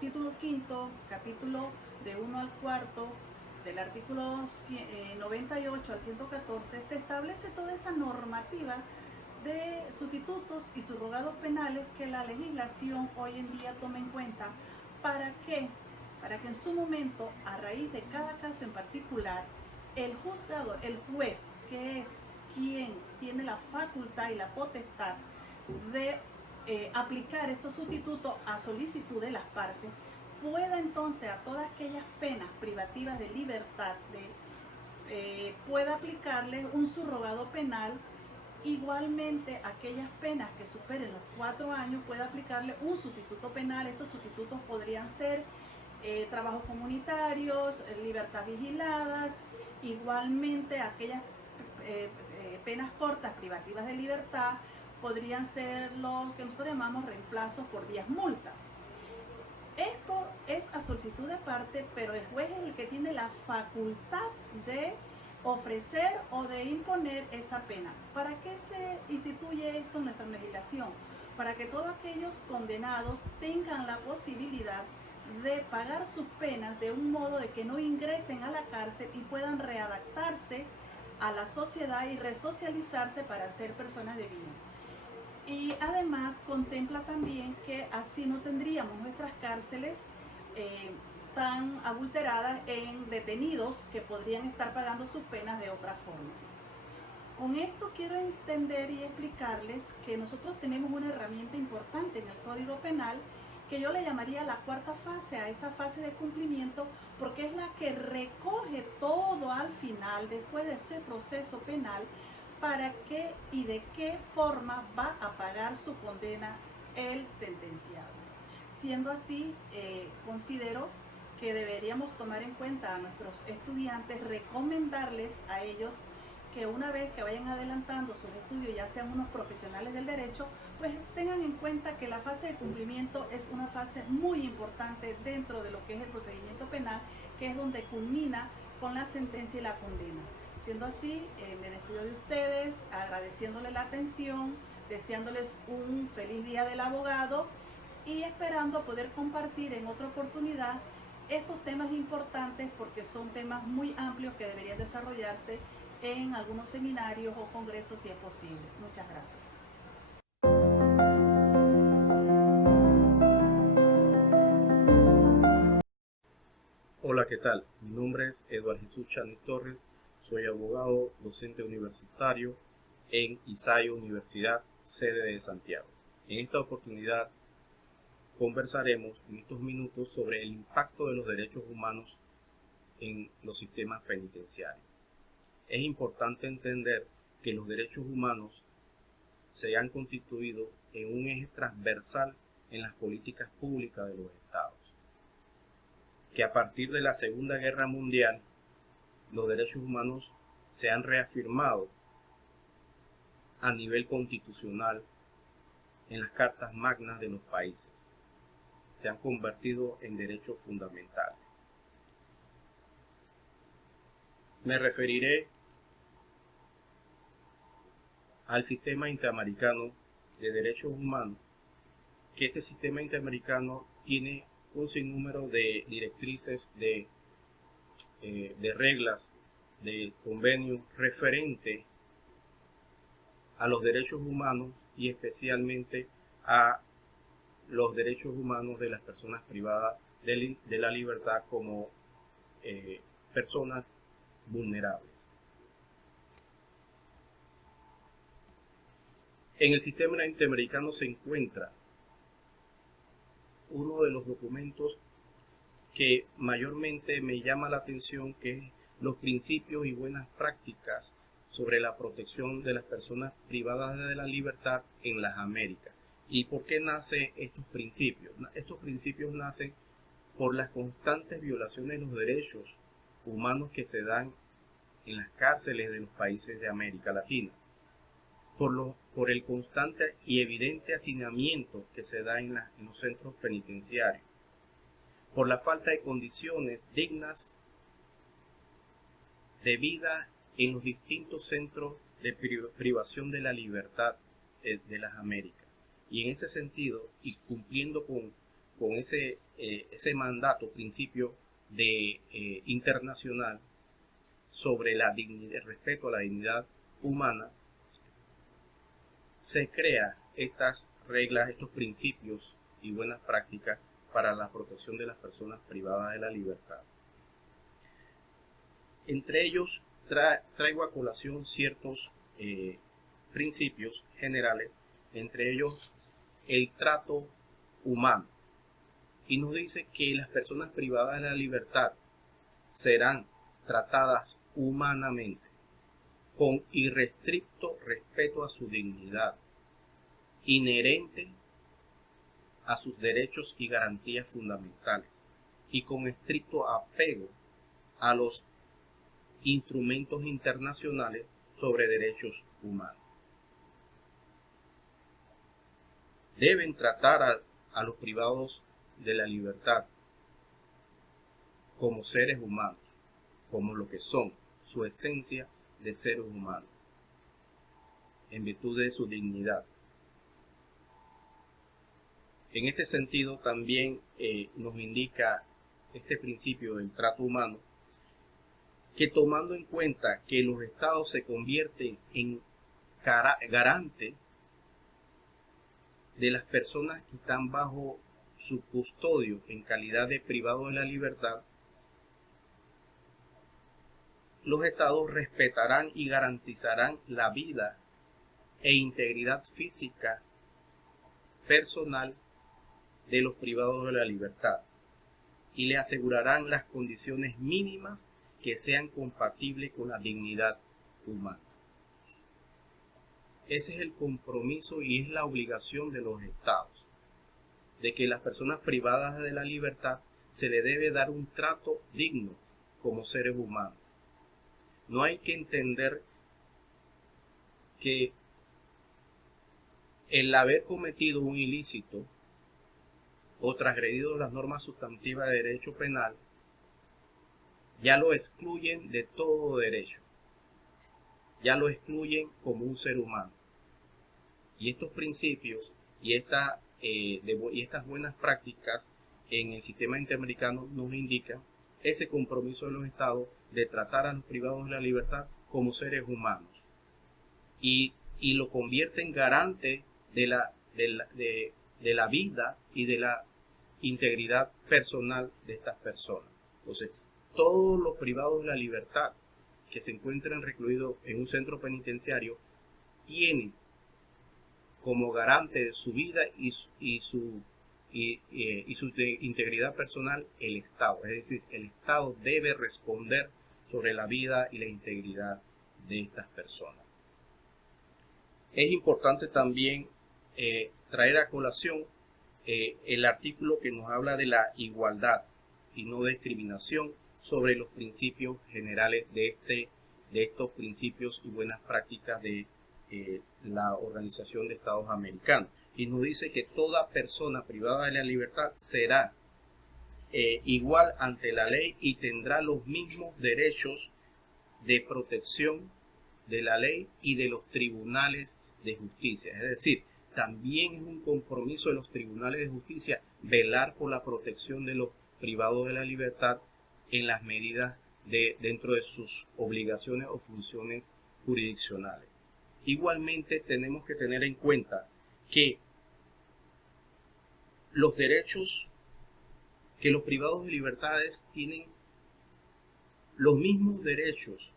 título quinto, capítulo de 1 al 4, del artículo 98 al 114, se establece toda esa normativa de sustitutos y subrogados penales que la legislación hoy en día toma en cuenta. ¿Para qué? Para que en su momento, a raíz de cada caso en particular, el juzgador, el juez, que es quien tiene la facultad y la potestad de aplicar estos sustitutos a solicitud de las partes, pueda entonces a todas aquellas penas privativas de libertad, pueda aplicarles un subrogado penal. Igualmente, aquellas penas que superen los 4 años, puede aplicarle un sustituto penal. Estos sustitutos podrían ser trabajos comunitarios, libertad vigiladas. Igualmente, aquellas penas cortas privativas de libertad podrían ser lo que nosotros llamamos reemplazos por vías multas. Esto es a solicitud de parte, pero el juez es el que tiene la facultad de ofrecer o de imponer esa pena. ¿Para qué se instituye esto en nuestra legislación? Para que todos aquellos condenados tengan la posibilidad de pagar sus penas de un modo de que no ingresen a la cárcel y puedan readaptarse a la sociedad y resocializarse para ser personas de bien. Y además contempla también que así no tendríamos nuestras cárceles tan abulteradas en detenidos que podrían estar pagando sus penas de otras formas. Con esto quiero entender y explicarles que nosotros tenemos una herramienta importante en el Código Penal que yo le llamaría la cuarta fase, a esa fase de cumplimiento, porque es la que recoge todo al final, después de ese proceso penal, para qué y de qué forma va a pagar su condena el sentenciado. Siendo así, considero que deberíamos tomar en cuenta a nuestros estudiantes, recomendarles a ellos que una vez que vayan adelantando sus estudios, ya sean unos profesionales del derecho, pues tengan en cuenta que la fase de cumplimiento es una fase muy importante dentro de lo que es el procedimiento penal, que es donde culmina con la sentencia y la condena. Siendo así, me despido de ustedes, agradeciéndoles la atención, deseándoles un feliz día del abogado y esperando poder compartir en otra oportunidad estos temas importantes, porque son temas muy amplios que deberían desarrollarse en algunos seminarios o congresos si es posible. Muchas gracias. Hola, ¿qué tal? Mi nombre es Eduardo Jesús Chanis Torres, soy abogado, docente universitario en ISAE Universidad, sede de Santiago. En esta oportunidad conversaremos en estos minutos sobre el impacto de los derechos humanos en los sistemas penitenciarios. Es importante entender que los derechos humanos se han constituido en un eje transversal en las políticas públicas de los estados, que a partir de la Segunda Guerra Mundial los derechos humanos se han reafirmado a nivel constitucional en las cartas magnas de los países. Se han convertido en derechos fundamentales. Me referiré al sistema interamericano de derechos humanos, que este sistema interamericano tiene un sinnúmero de directrices, de reglas, de convenios referente a los derechos humanos y especialmente a los derechos humanos de las personas privadas de la libertad como personas vulnerables. En el sistema interamericano se encuentra uno de los documentos que mayormente me llama la atención, que es los principios y buenas prácticas sobre la protección de las personas privadas de la libertad en las Américas. ¿Y por qué nacen estos principios? Estos principios nacen por las constantes violaciones de los derechos humanos que se dan en las cárceles de los países de América Latina, por el constante y evidente hacinamiento que se da en los centros penitenciarios, por la falta de condiciones dignas de vida en los distintos centros de privación de la libertad de las Américas. Y en ese sentido, y cumpliendo con ese mandato, principio internacional sobre la dignidad, el respeto a la dignidad humana, se crea estas reglas, estos principios y buenas prácticas para la protección de las personas privadas de la libertad. Entre ellos traigo a colación ciertos principios generales, entre ellos el trato humano y nos dice que las personas privadas de la libertad serán tratadas humanamente, con irrestricto respeto a su dignidad, inherente a sus derechos y garantías fundamentales, y con estricto apego a los instrumentos internacionales sobre derechos humanos. Deben tratar a los privados de la libertad como seres humanos, como lo que son, su esencia de seres humanos, en virtud de su dignidad. En este sentido también nos indica este principio del trato humano, que tomando en cuenta que los estados se convierten en garante de las personas que están bajo su custodio en calidad de privados de la libertad, los estados respetarán y garantizarán la vida e integridad física personal de los privados de la libertad y le asegurarán las condiciones mínimas que sean compatibles con la dignidad humana. Ese es el compromiso y es la obligación de los estados, de que las personas privadas de la libertad se le debe dar un trato digno como seres humanos. No hay que entender que el haber cometido un ilícito o transgredido las normas sustantivas de derecho penal ya lo excluyen de todo derecho, ya lo excluyen como un ser humano. Y estos principios y estas buenas prácticas en el sistema interamericano nos indican ese compromiso de los estados de tratar a los privados de la libertad como seres humanos y lo convierte en garante de la vida y de la integridad personal de estas personas. Entonces, todos los privados de la libertad que se encuentran recluidos en un centro penitenciario tienen como garante de su vida y su integridad personal el Estado. Es decir, el Estado debe responder sobre la vida y la integridad de estas personas. Es importante también traer a colación el artículo que nos habla de la igualdad y no discriminación sobre los principios generales de estos principios y buenas prácticas de la Organización de Estados Americanos. Y nos dice que toda persona privada de la libertad será igual ante la ley y tendrá los mismos derechos de protección de la ley y de los tribunales de justicia. Es decir, también es un compromiso de los tribunales de justicia velar por la protección de los privados de la libertad en las medidas dentro de sus obligaciones o funciones jurisdiccionales. Igualmente tenemos que tener en cuenta que los derechos, que los privados de libertades tienen los mismos derechos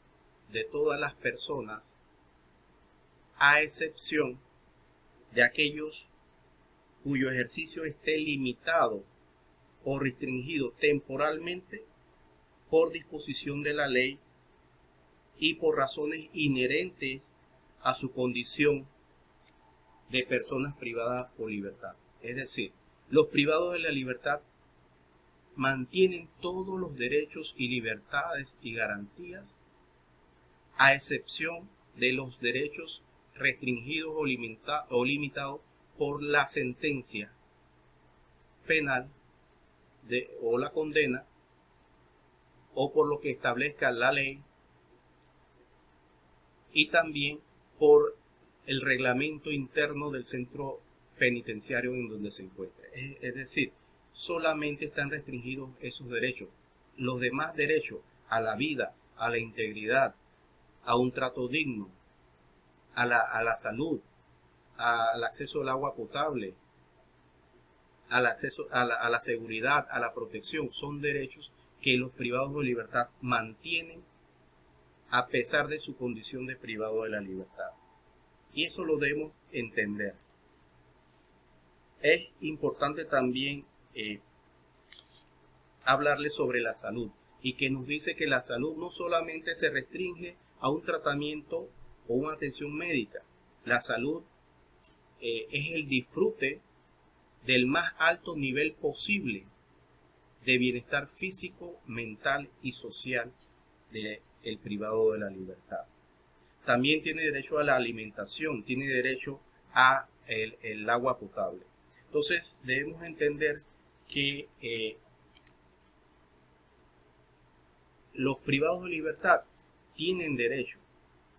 de todas las personas, a excepción de aquellos cuyo ejercicio esté limitado o restringido temporalmente por disposición de la ley y por razones inherentes a su condición de personas privadas por libertad. Es decir, los privados de la libertad mantienen todos los derechos y libertades y garantías, a excepción de los derechos restringidos o limitados por la sentencia penal o la condena o por lo que establezca la ley y también por el reglamento interno del centro penitenciario en donde se encuentre. Es decir, solamente están restringidos esos derechos. Los demás derechos a la vida, a la integridad, a un trato digno, a la salud, al acceso al agua potable, al acceso a la seguridad, a la protección, son derechos que los privados de libertad mantienen a pesar de su condición de privado de la libertad. Y eso lo debemos entender. es importante también hablarles sobre la salud, y que nos dice que la salud no solamente se restringe a un tratamiento o una atención médica. La salud es el disfrute del más alto nivel posible de bienestar físico, mental y social del privado de la libertad. También tiene derecho a la alimentación, tiene derecho a el agua potable. Entonces debemos entender que los privados de libertad tienen derecho,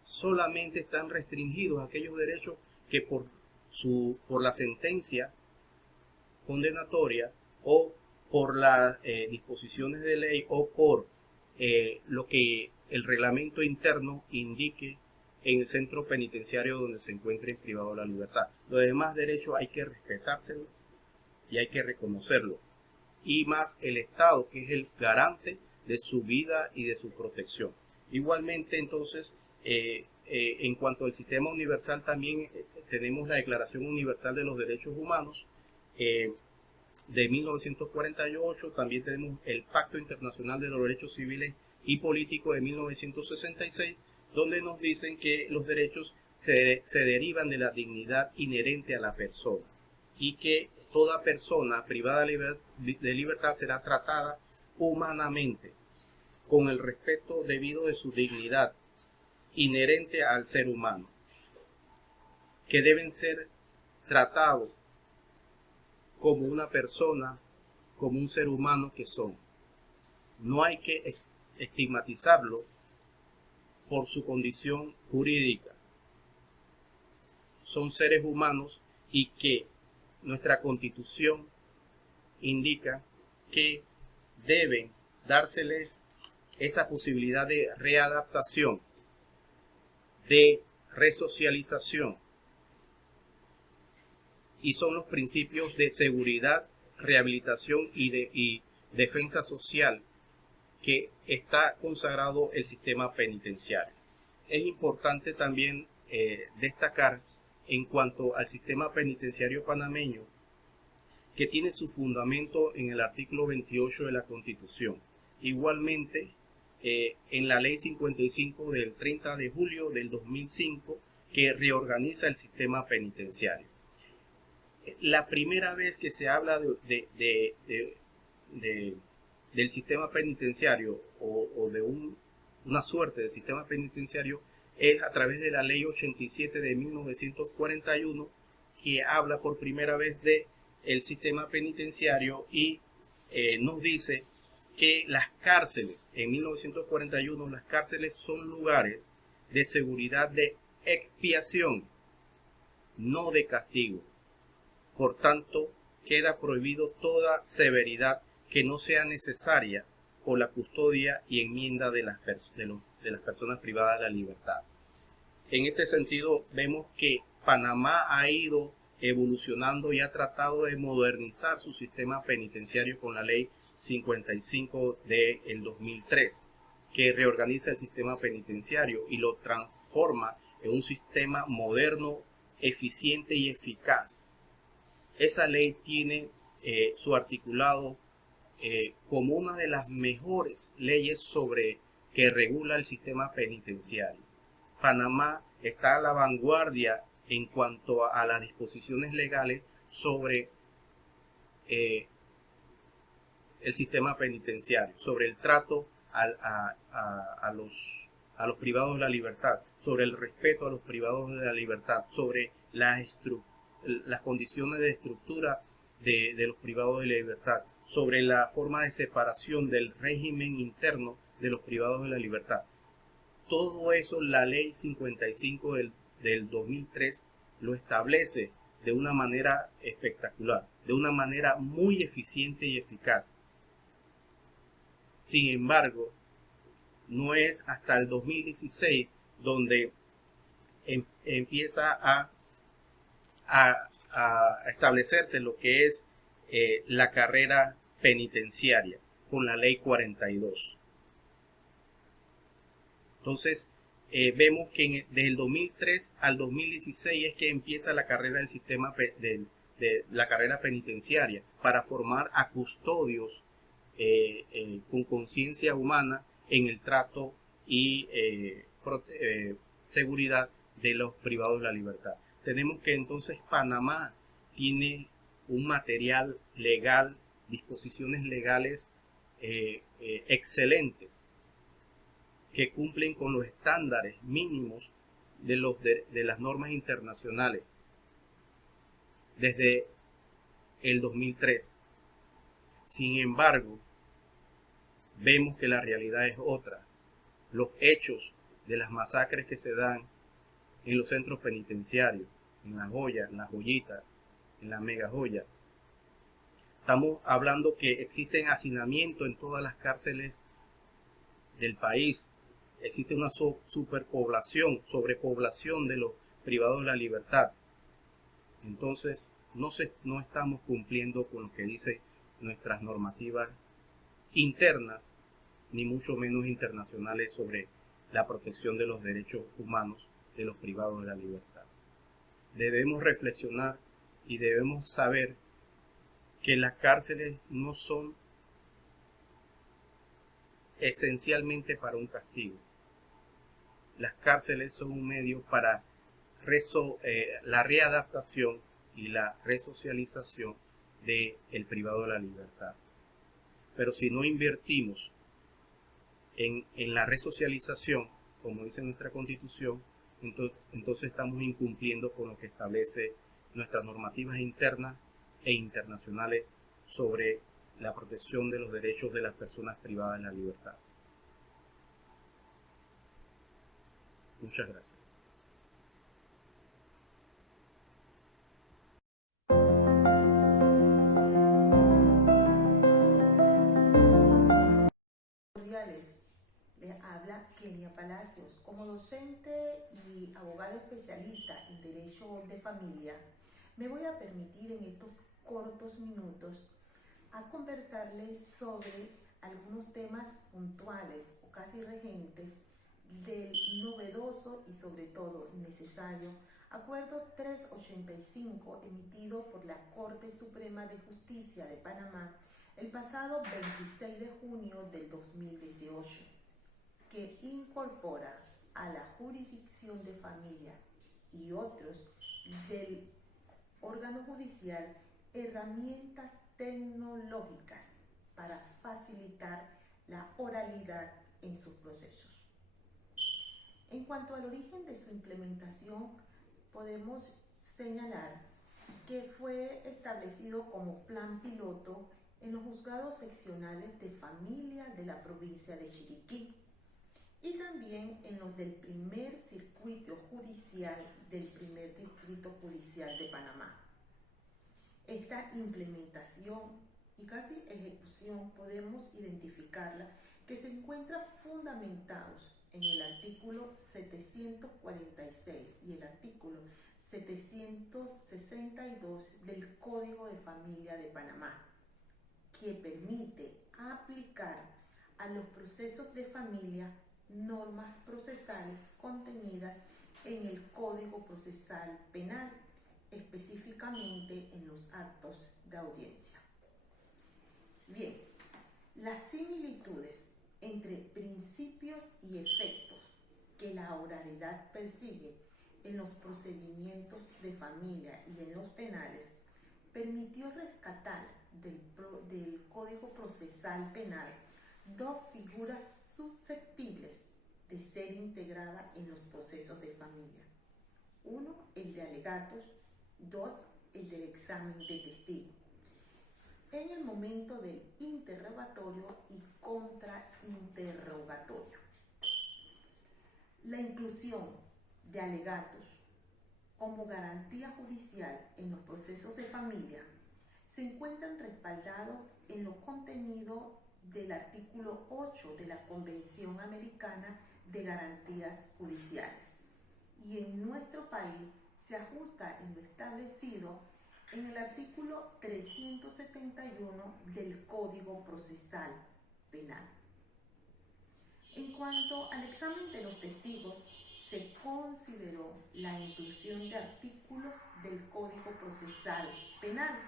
solamente están restringidos aquellos derechos que por la sentencia condenatoria o por las disposiciones de ley o por lo que el reglamento interno indique en el centro penitenciario donde se encuentre privado de la libertad. Los demás derechos hay que respetárselo y hay que reconocerlo. Y más el Estado, que es el garante de su vida y de su protección. Igualmente, entonces, en cuanto al sistema universal, también tenemos la Declaración Universal de los Derechos Humanos de 1948, también tenemos el Pacto Internacional de los Derechos Civiles y Políticos de 1966, donde nos dicen que los derechos se derivan de la dignidad inherente a la persona y que toda persona privada de libertad será tratada humanamente, con el respeto debido de su dignidad inherente al ser humano, que deben ser tratados como una persona, como un ser humano que son. No hay que estigmatizarlo por su condición jurídica. Son seres humanos y que nuestra Constitución indica que deben dárseles esa posibilidad de readaptación, de resocialización, y son los principios de seguridad, rehabilitación y defensa social que está consagrado el sistema penitenciario. Es importante también destacar en cuanto al sistema penitenciario panameño, que tiene su fundamento en el artículo 28 de la Constitución. Igualmente, en la Ley 55 del 30 de julio del 2005, que reorganiza el sistema penitenciario. La primera vez que se habla del sistema penitenciario o de una suerte de sistema penitenciario es a través de la Ley 87 de 1941, que habla por primera vez de el sistema penitenciario y nos dice que las cárceles, en 1941, las cárceles son lugares de seguridad de expiación, no de castigo. Por tanto, queda prohibido toda severidad que no sea necesaria por la custodia y enmienda de las personas privadas de la libertad. En este sentido, vemos que Panamá ha ido evolucionando y ha tratado de modernizar su sistema penitenciario con la Ley 55 del 2003, que reorganiza el sistema penitenciario y lo transforma en un sistema moderno, eficiente y eficaz. Esa ley tiene su articulado como una de las mejores leyes que regula el sistema penitenciario. Panamá está a la vanguardia en cuanto a las disposiciones legales sobre el sistema penitenciario, sobre el trato a los privados de la libertad, sobre el respeto a los privados de la libertad, sobre las condiciones de estructura de los privados de la libertad, sobre la forma de separación del régimen interno de los privados de la libertad. Todo eso la Ley 55 del 2003 lo establece de una manera espectacular, de una manera muy eficiente y eficaz. Sin embargo, no es hasta el 2016 donde empieza a establecerse lo que es la carrera penitenciaria con la Ley 42. Entonces, vemos que desde el 2003 al 2016 es que empieza la carrera del sistema del de la carrera penitenciaria para formar a custodios con conciencia humana en el trato y seguridad de los privados de la libertad. Tenemos que entonces Panamá tiene un material legal, disposiciones legales excelentes que cumplen con los estándares mínimos de las normas internacionales desde el 2003. Sin embargo, vemos que la realidad es otra. Los hechos de las masacres que se dan en los centros penitenciarios, en La Joya, en La Joyita, en La Mega Joya. Estamos hablando que existen hacinamientos en todas las cárceles del país. Existe una superpoblación, sobrepoblación de los privados de la libertad. Entonces, no estamos cumpliendo con lo que dicen nuestras normativas internas, ni mucho menos internacionales, sobre la protección de los derechos humanos de los privados de la libertad. Debemos reflexionar y debemos saber que las cárceles no son esencialmente para un castigo. Las cárceles son un medio para la readaptación y la resocialización del privado de la libertad. Pero si no invertimos en la resocialización, como dice nuestra Constitución, entonces estamos incumpliendo con lo que establece nuestras normativas internas e internacionales sobre la protección de los derechos de las personas privadas de la libertad. Muchas gracias. Cordiales. Les habla Kenia Palacios. Como docente y abogada especialista en Derecho de Familia, me voy a permitir en estos cortos minutos a conversarles sobre algunos temas puntuales o casi regentes del novedoso y sobre todo necesario Acuerdo 385 emitido por la Corte Suprema de Justicia de Panamá el pasado 26 de junio del 2018, que incorpora a la jurisdicción de familia y otros del órgano judicial herramientas tecnológicas para facilitar la oralidad en sus procesos. En cuanto al origen de su implementación, podemos señalar que fue establecido como plan piloto en los juzgados seccionales de familia de la provincia de Chiriquí y también en los del primer circuito judicial del primer distrito judicial de Panamá. Esta implementación y casi ejecución podemos identificarla que se encuentra fundamentados en el artículo 746 y el artículo 762 del Código de Familia de Panamá, que permite aplicar a los procesos de familia normas procesales contenidas en el Código Procesal Penal, específicamente en los actos de audiencia. Bien, las similitudes entre principios y efectos que la oralidad persigue en los procedimientos de familia y en los penales permitió rescatar del Código Procesal Penal dos figuras susceptibles de ser integradas en los procesos de familia. Uno, el de alegatos; dos, el del examen de testigo. En el momento del interrogatorio y contrainterrogatorio. La inclusión de alegatos como garantía judicial en los procesos de familia se encuentran respaldados en lo contenido del artículo 8 de la Convención Americana de Garantías Judiciales, y en nuestro país se ajusta en lo establecido en el artículo 371 del Código Procesal Penal. En cuanto al examen de los testigos, se consideró la inclusión de artículos del Código Procesal Penal.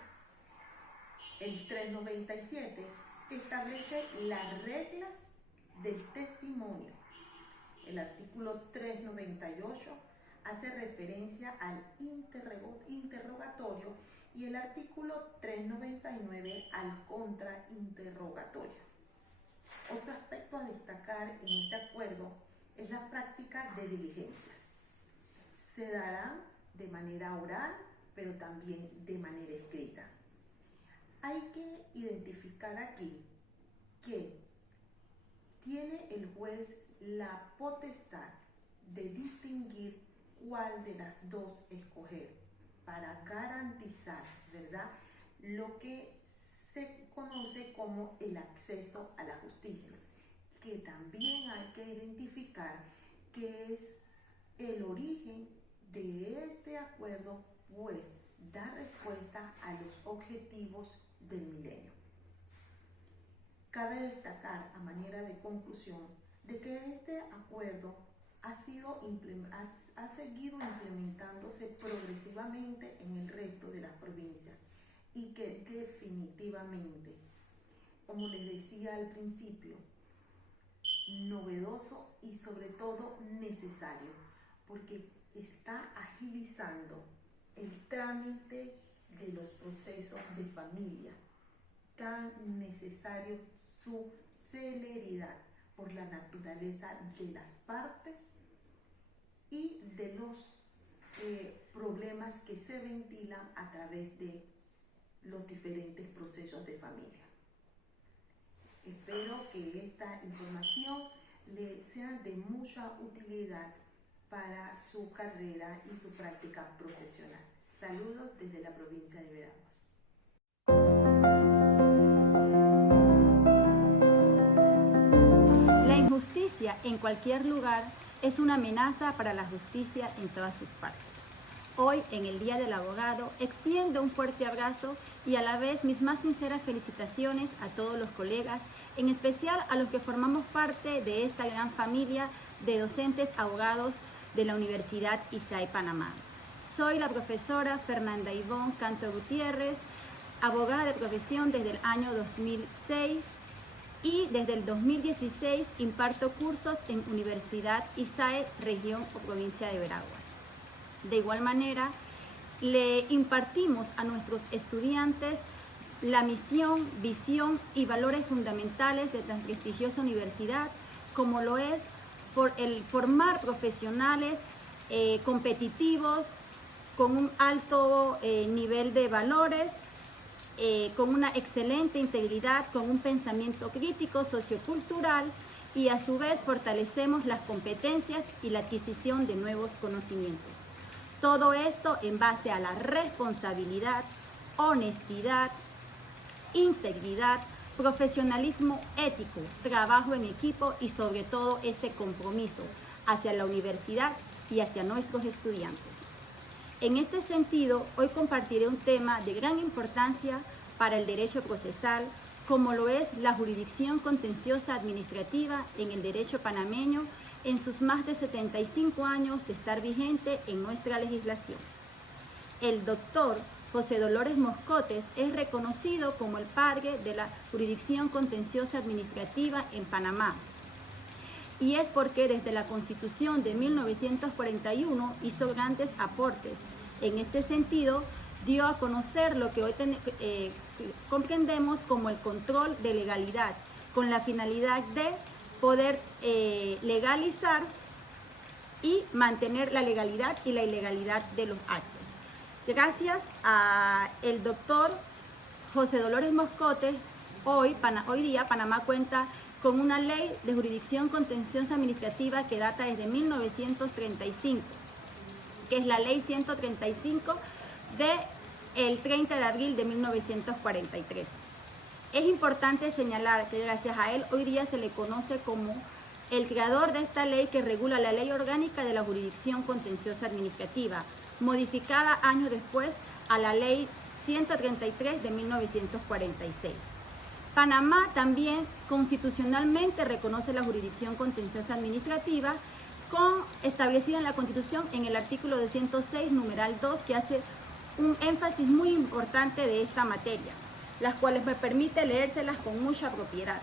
El 397, que establece las reglas del testimonio. El artículo 398 hace referencia al interrogatorio y el artículo 399 al contrainterrogatorio. Otro aspecto a destacar en este acuerdo es la práctica de diligencias. Se darán de manera oral, pero también de manera escrita. Hay que identificar aquí que tiene el juez la potestad de distinguir cuál de las dos escoger para garantizar, ¿verdad?, lo que se conoce como el acceso a la justicia, que también hay que identificar que es el origen de este acuerdo, pues da respuesta a los objetivos del milenio. Cabe destacar a manera de conclusión de que este acuerdo ha seguido implementándose progresivamente en el resto de las provincias y que definitivamente, como les decía al principio, novedoso y sobre todo necesario, porque está agilizando el trámite de los procesos de familia, tan necesario su celeridad por la naturaleza de las partes y de los problemas que se ventilan a través de los diferentes procesos de familia. Espero que esta información le sea de mucha utilidad para su carrera y su práctica profesional. Saludos desde la provincia de Veraguas. La injusticia en cualquier lugar es una amenaza para la justicia en todas sus partes. Hoy, en el Día del Abogado, extiendo un fuerte abrazo y a la vez mis más sinceras felicitaciones a todos los colegas, en especial a los que formamos parte de esta gran familia de docentes abogados de la Universidad ISAE Panamá. Soy la profesora Fernanda Ivonne Canto Gutiérrez, abogada de profesión desde el año 2006 y desde el 2016 imparto cursos en Universidad ISAE, región o provincia de Veraguas. De igual manera, le impartimos a nuestros estudiantes la misión, visión y valores fundamentales de tan prestigiosa universidad, como lo es el formar profesionales competitivos, con un alto nivel de valores, con una excelente integridad, con un pensamiento crítico, sociocultural, y a su vez fortalecemos las competencias y la adquisición de nuevos conocimientos. Todo esto en base a la responsabilidad, honestidad, integridad, profesionalismo ético, trabajo en equipo y sobre todo ese compromiso hacia la universidad y hacia nuestros estudiantes. En este sentido, hoy compartiré un tema de gran importancia para el derecho procesal, como lo es la jurisdicción contenciosa administrativa en el derecho panameño en sus más de 75 años de estar vigente en nuestra legislación. El doctor José Dolores Moscotes es reconocido como el padre de la jurisdicción contenciosa administrativa en Panamá. Y es porque desde la Constitución de 1941 hizo grandes aportes. En este sentido, dio a conocer lo que hoy comprendemos como el control de legalidad, con la finalidad de poder legalizar y mantener la legalidad y la ilegalidad de los actos. Gracias al doctor José Dolores Moscotes, hoy día Panamá cuenta con una ley de jurisdicción contenciosa administrativa que data desde 1935, que es la ley 135 del 30 de abril de 1943. Es importante señalar que gracias a él hoy día se le conoce como el creador de esta ley que regula la Ley Orgánica de la Jurisdicción Contenciosa Administrativa, modificada años después a la Ley 133 de 1946. Panamá también constitucionalmente reconoce la jurisdicción contenciosa administrativa establecida en la Constitución en el artículo 206, numeral 2, que hace un énfasis muy importante de esta materia, las cuales me permite leérselas con mucha propiedad.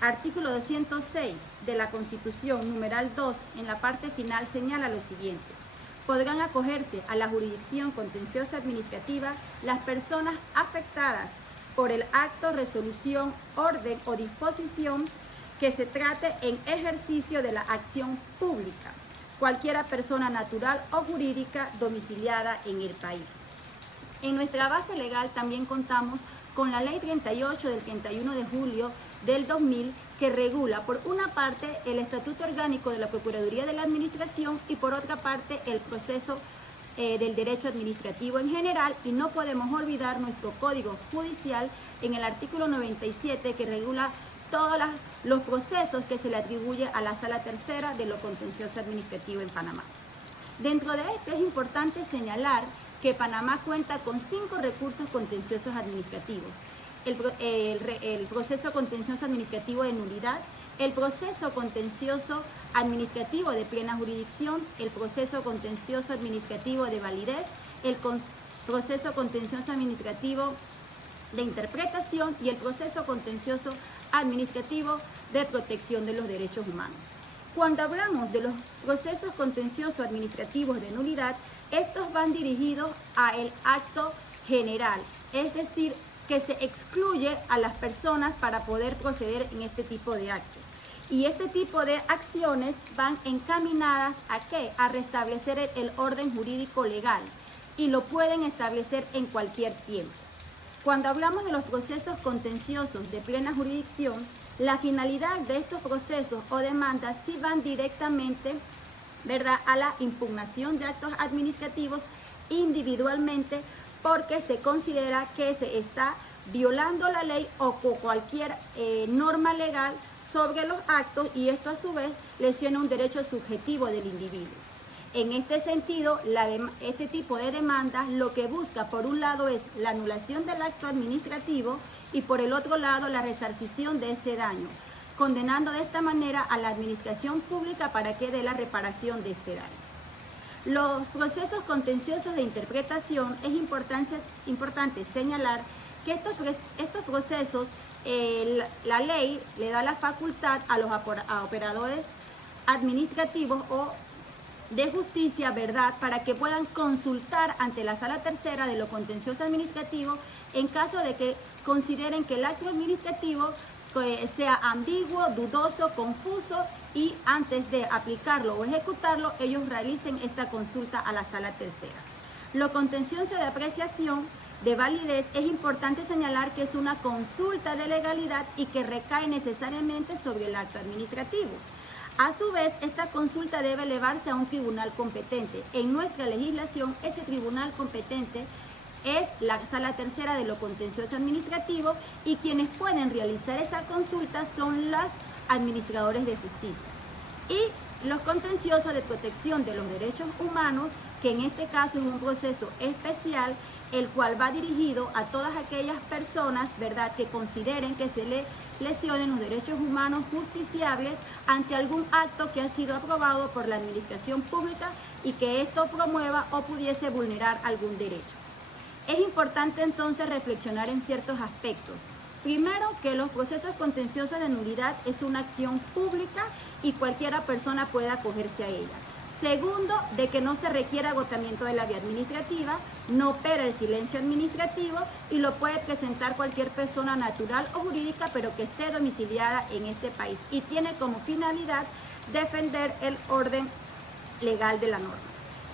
Artículo 206 de la Constitución, numeral 2, en la parte final señala lo siguiente: podrán acogerse a la jurisdicción contenciosa administrativa las personas afectadas por el acto, resolución, orden o disposición que se trate en ejercicio de la acción pública, cualquiera persona natural o jurídica domiciliada en el país. En nuestra base legal también contamos con la Ley 38 del 31 de julio del 2000, que regula por una parte el Estatuto Orgánico de la Procuraduría de la Administración y por otra parte el proceso del derecho administrativo en general, y no podemos olvidar nuestro Código Judicial en el artículo 97, que regula todos los procesos que se le atribuye a la Sala Tercera de lo Contencioso Administrativo en Panamá. Dentro de esto es importante señalar que Panamá cuenta con 5 recursos contenciosos administrativos: el proceso contencioso administrativo de nulidad, el proceso contencioso administrativo de plena jurisdicción, el proceso contencioso administrativo de validez, el proceso contencioso administrativo de interpretación y el proceso contencioso administrativo de protección de los derechos humanos. Cuando hablamos de los procesos contenciosos administrativos de nulidad, estos van dirigidos a el acto general, es decir, que se excluye a las personas para poder proceder en este tipo de actos. Y este tipo de acciones van encaminadas ¿a qué? A restablecer el orden jurídico legal, y lo pueden establecer en cualquier tiempo. Cuando hablamos de los procesos contenciosos de plena jurisdicción, la finalidad de estos procesos o demandas sí van directamente, ¿verdad?, a la impugnación de actos administrativos individualmente, porque se considera que se está violando la ley o cualquier norma legal sobre los actos, y esto a su vez lesiona un derecho subjetivo del individuo. En este sentido, este tipo de demandas lo que busca, por un lado, es la anulación del acto administrativo y por el otro lado, la resarcición de ese daño, condenando de esta manera a la administración pública para que dé la reparación de este daño. Los procesos contenciosos de interpretación, es importante señalar que estos procesos, la ley le da la facultad a los operadores administrativos o de justicia, ¿verdad?, para que puedan consultar ante la Sala Tercera de lo Contencioso Administrativo en caso de que consideren que el acto administrativo sea ambiguo, dudoso, confuso, y antes de aplicarlo o ejecutarlo, ellos realicen esta consulta a la Sala Tercera. Lo contencioso de apreciación de validez, es importante señalar que es una consulta de legalidad y que recae necesariamente sobre el acto administrativo. A su vez, esta consulta debe elevarse a un tribunal competente. En nuestra legislación, ese tribunal competente es la Sala Tercera de lo Contencioso Administrativo, y quienes pueden realizar esa consulta son los administradores de justicia. Y los contenciosos de protección de los derechos humanos, que en este caso es un proceso especial, el cual va dirigido a todas aquellas personas, ¿verdad?, que consideren que se le lesionen los derechos humanos justiciables ante algún acto que ha sido aprobado por la administración pública y que esto promueva o pudiese vulnerar algún derecho. Es importante entonces reflexionar en ciertos aspectos. Primero, que los procesos contenciosos de nulidad es una acción pública y cualquiera persona puede acogerse a ella. Segundo, de que no se requiere agotamiento de la vía administrativa, no opera el silencio administrativo y lo puede presentar cualquier persona natural o jurídica, pero que esté domiciliada en este país, y tiene como finalidad defender el orden legal de la norma.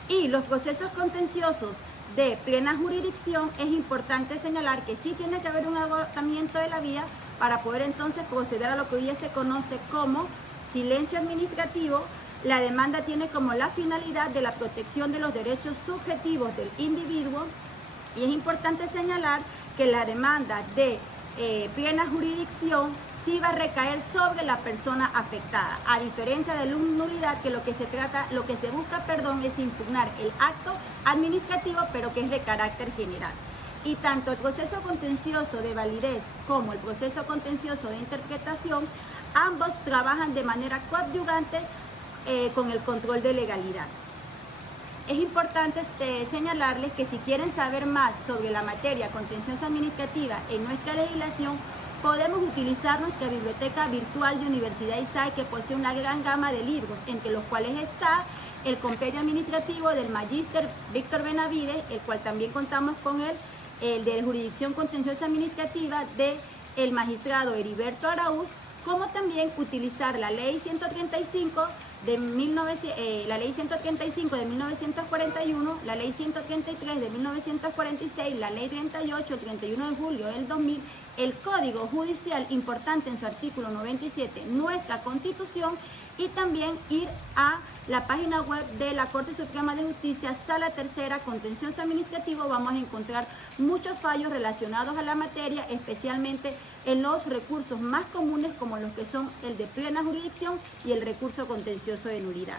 Y los procesos contenciosos de plena jurisdicción, es importante señalar que sí tiene que haber un agotamiento de la vía para poder entonces proceder a lo que hoy se conoce como silencio administrativo. La demanda tiene como la finalidad de la protección de los derechos subjetivos del individuo, y es importante señalar que la demanda de plena jurisdicción sí va a recaer sobre la persona afectada, a diferencia de la nulidad, que lo que se busca, es impugnar el acto administrativo, pero que es de carácter general. Y tanto el proceso contencioso de validez como el proceso contencioso de interpretación, ambos trabajan de manera coadyuvante con el control de legalidad. Es importante señalarles que si quieren saber más sobre la materia contenciosa administrativa en nuestra legislación, podemos utilizar nuestra biblioteca virtual de Universidad ISAE, que posee una gran gama de libros, entre los cuales está el compendio administrativo del magíster Víctor Benavides, el cual también contamos con el de jurisdicción contenciosa administrativa del magistrado Heriberto Araúz, como también utilizar la ley 135 de 1941, la ley 133 de 1946, la ley 38, 31 de julio del 2000, el Código Judicial, importante en su artículo 97, nuestra Constitución, y también ir a la página web de la Corte Suprema de Justicia, Sala Tercera, Contencioso Administrativo. Vamos a encontrar muchos fallos relacionados a la materia, especialmente en los recursos más comunes, como los que son el de plena jurisdicción y el recurso contencioso de nulidad.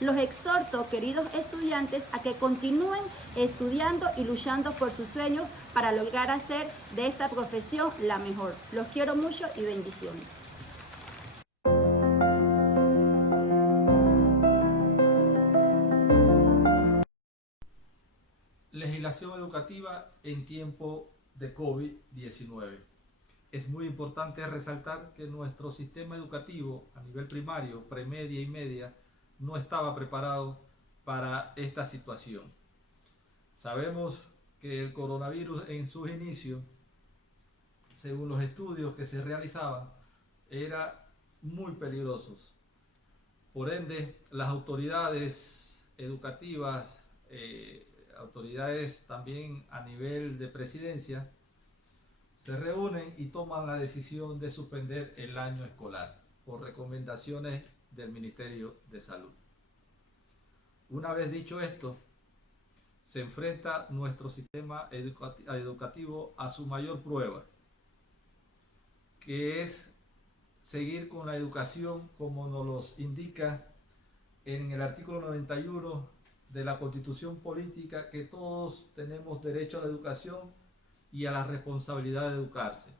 Los exhorto, queridos estudiantes, a que continúen estudiando y luchando por sus sueños para lograr hacer de esta profesión la mejor. Los quiero mucho y bendiciones. Legislación educativa en tiempo de COVID-19. Es muy importante resaltar que nuestro sistema educativo a nivel primario, premedia y media no estaba preparado para esta situación. Sabemos que el coronavirus en sus inicios, según los estudios que se realizaban, era muy peligroso. Por ende, las autoridades educativas, autoridades también a nivel de presidencia, se reúnen y toman la decisión de suspender el año escolar por recomendaciones del Ministerio de Salud. Una vez dicho esto, se enfrenta nuestro sistema educativo a su mayor prueba, que es seguir con la educación como nos los indica en el artículo 91 de la Constitución Política, que todos tenemos derecho a la educación y a la responsabilidad de educarse.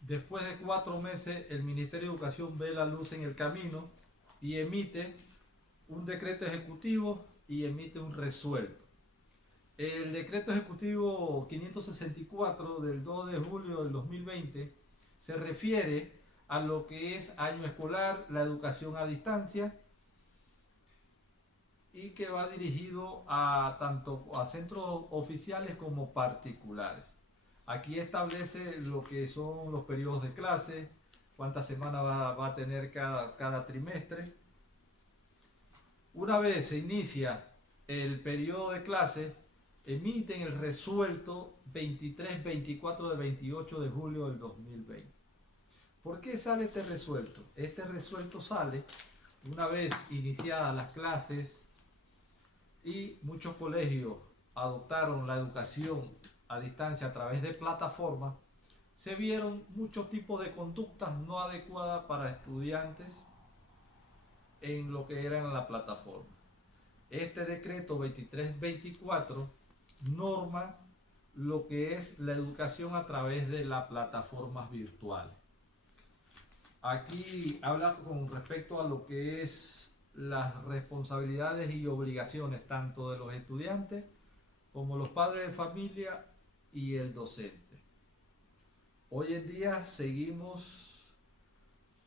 Después de 4 meses, el Ministerio de Educación ve la luz en el camino y emite un decreto ejecutivo y emite un resuelto. El decreto ejecutivo 564 del 2 de julio del 2020 se refiere a lo que es año escolar, la educación a distancia, y que va dirigido a tanto a centros oficiales como particulares. Aquí establece lo que son los periodos de clase, cuántas semanas va a tener cada trimestre. Una vez se inicia el periodo de clase, emiten el resuelto 23-24 de 28 de julio del 2020. ¿Por qué sale este resuelto? Este resuelto sale una vez iniciadas las clases y muchos colegios adoptaron la educación a distancia a través de plataformas. Se vieron muchos tipos de conductas no adecuadas para estudiantes en lo que era en la plataforma. Este decreto 2324 norma lo que es la educación a través de las plataformas virtuales. Aquí habla con respecto a lo que es las responsabilidades y obligaciones tanto de los estudiantes como los padres de familia y el docente. Hoy en día seguimos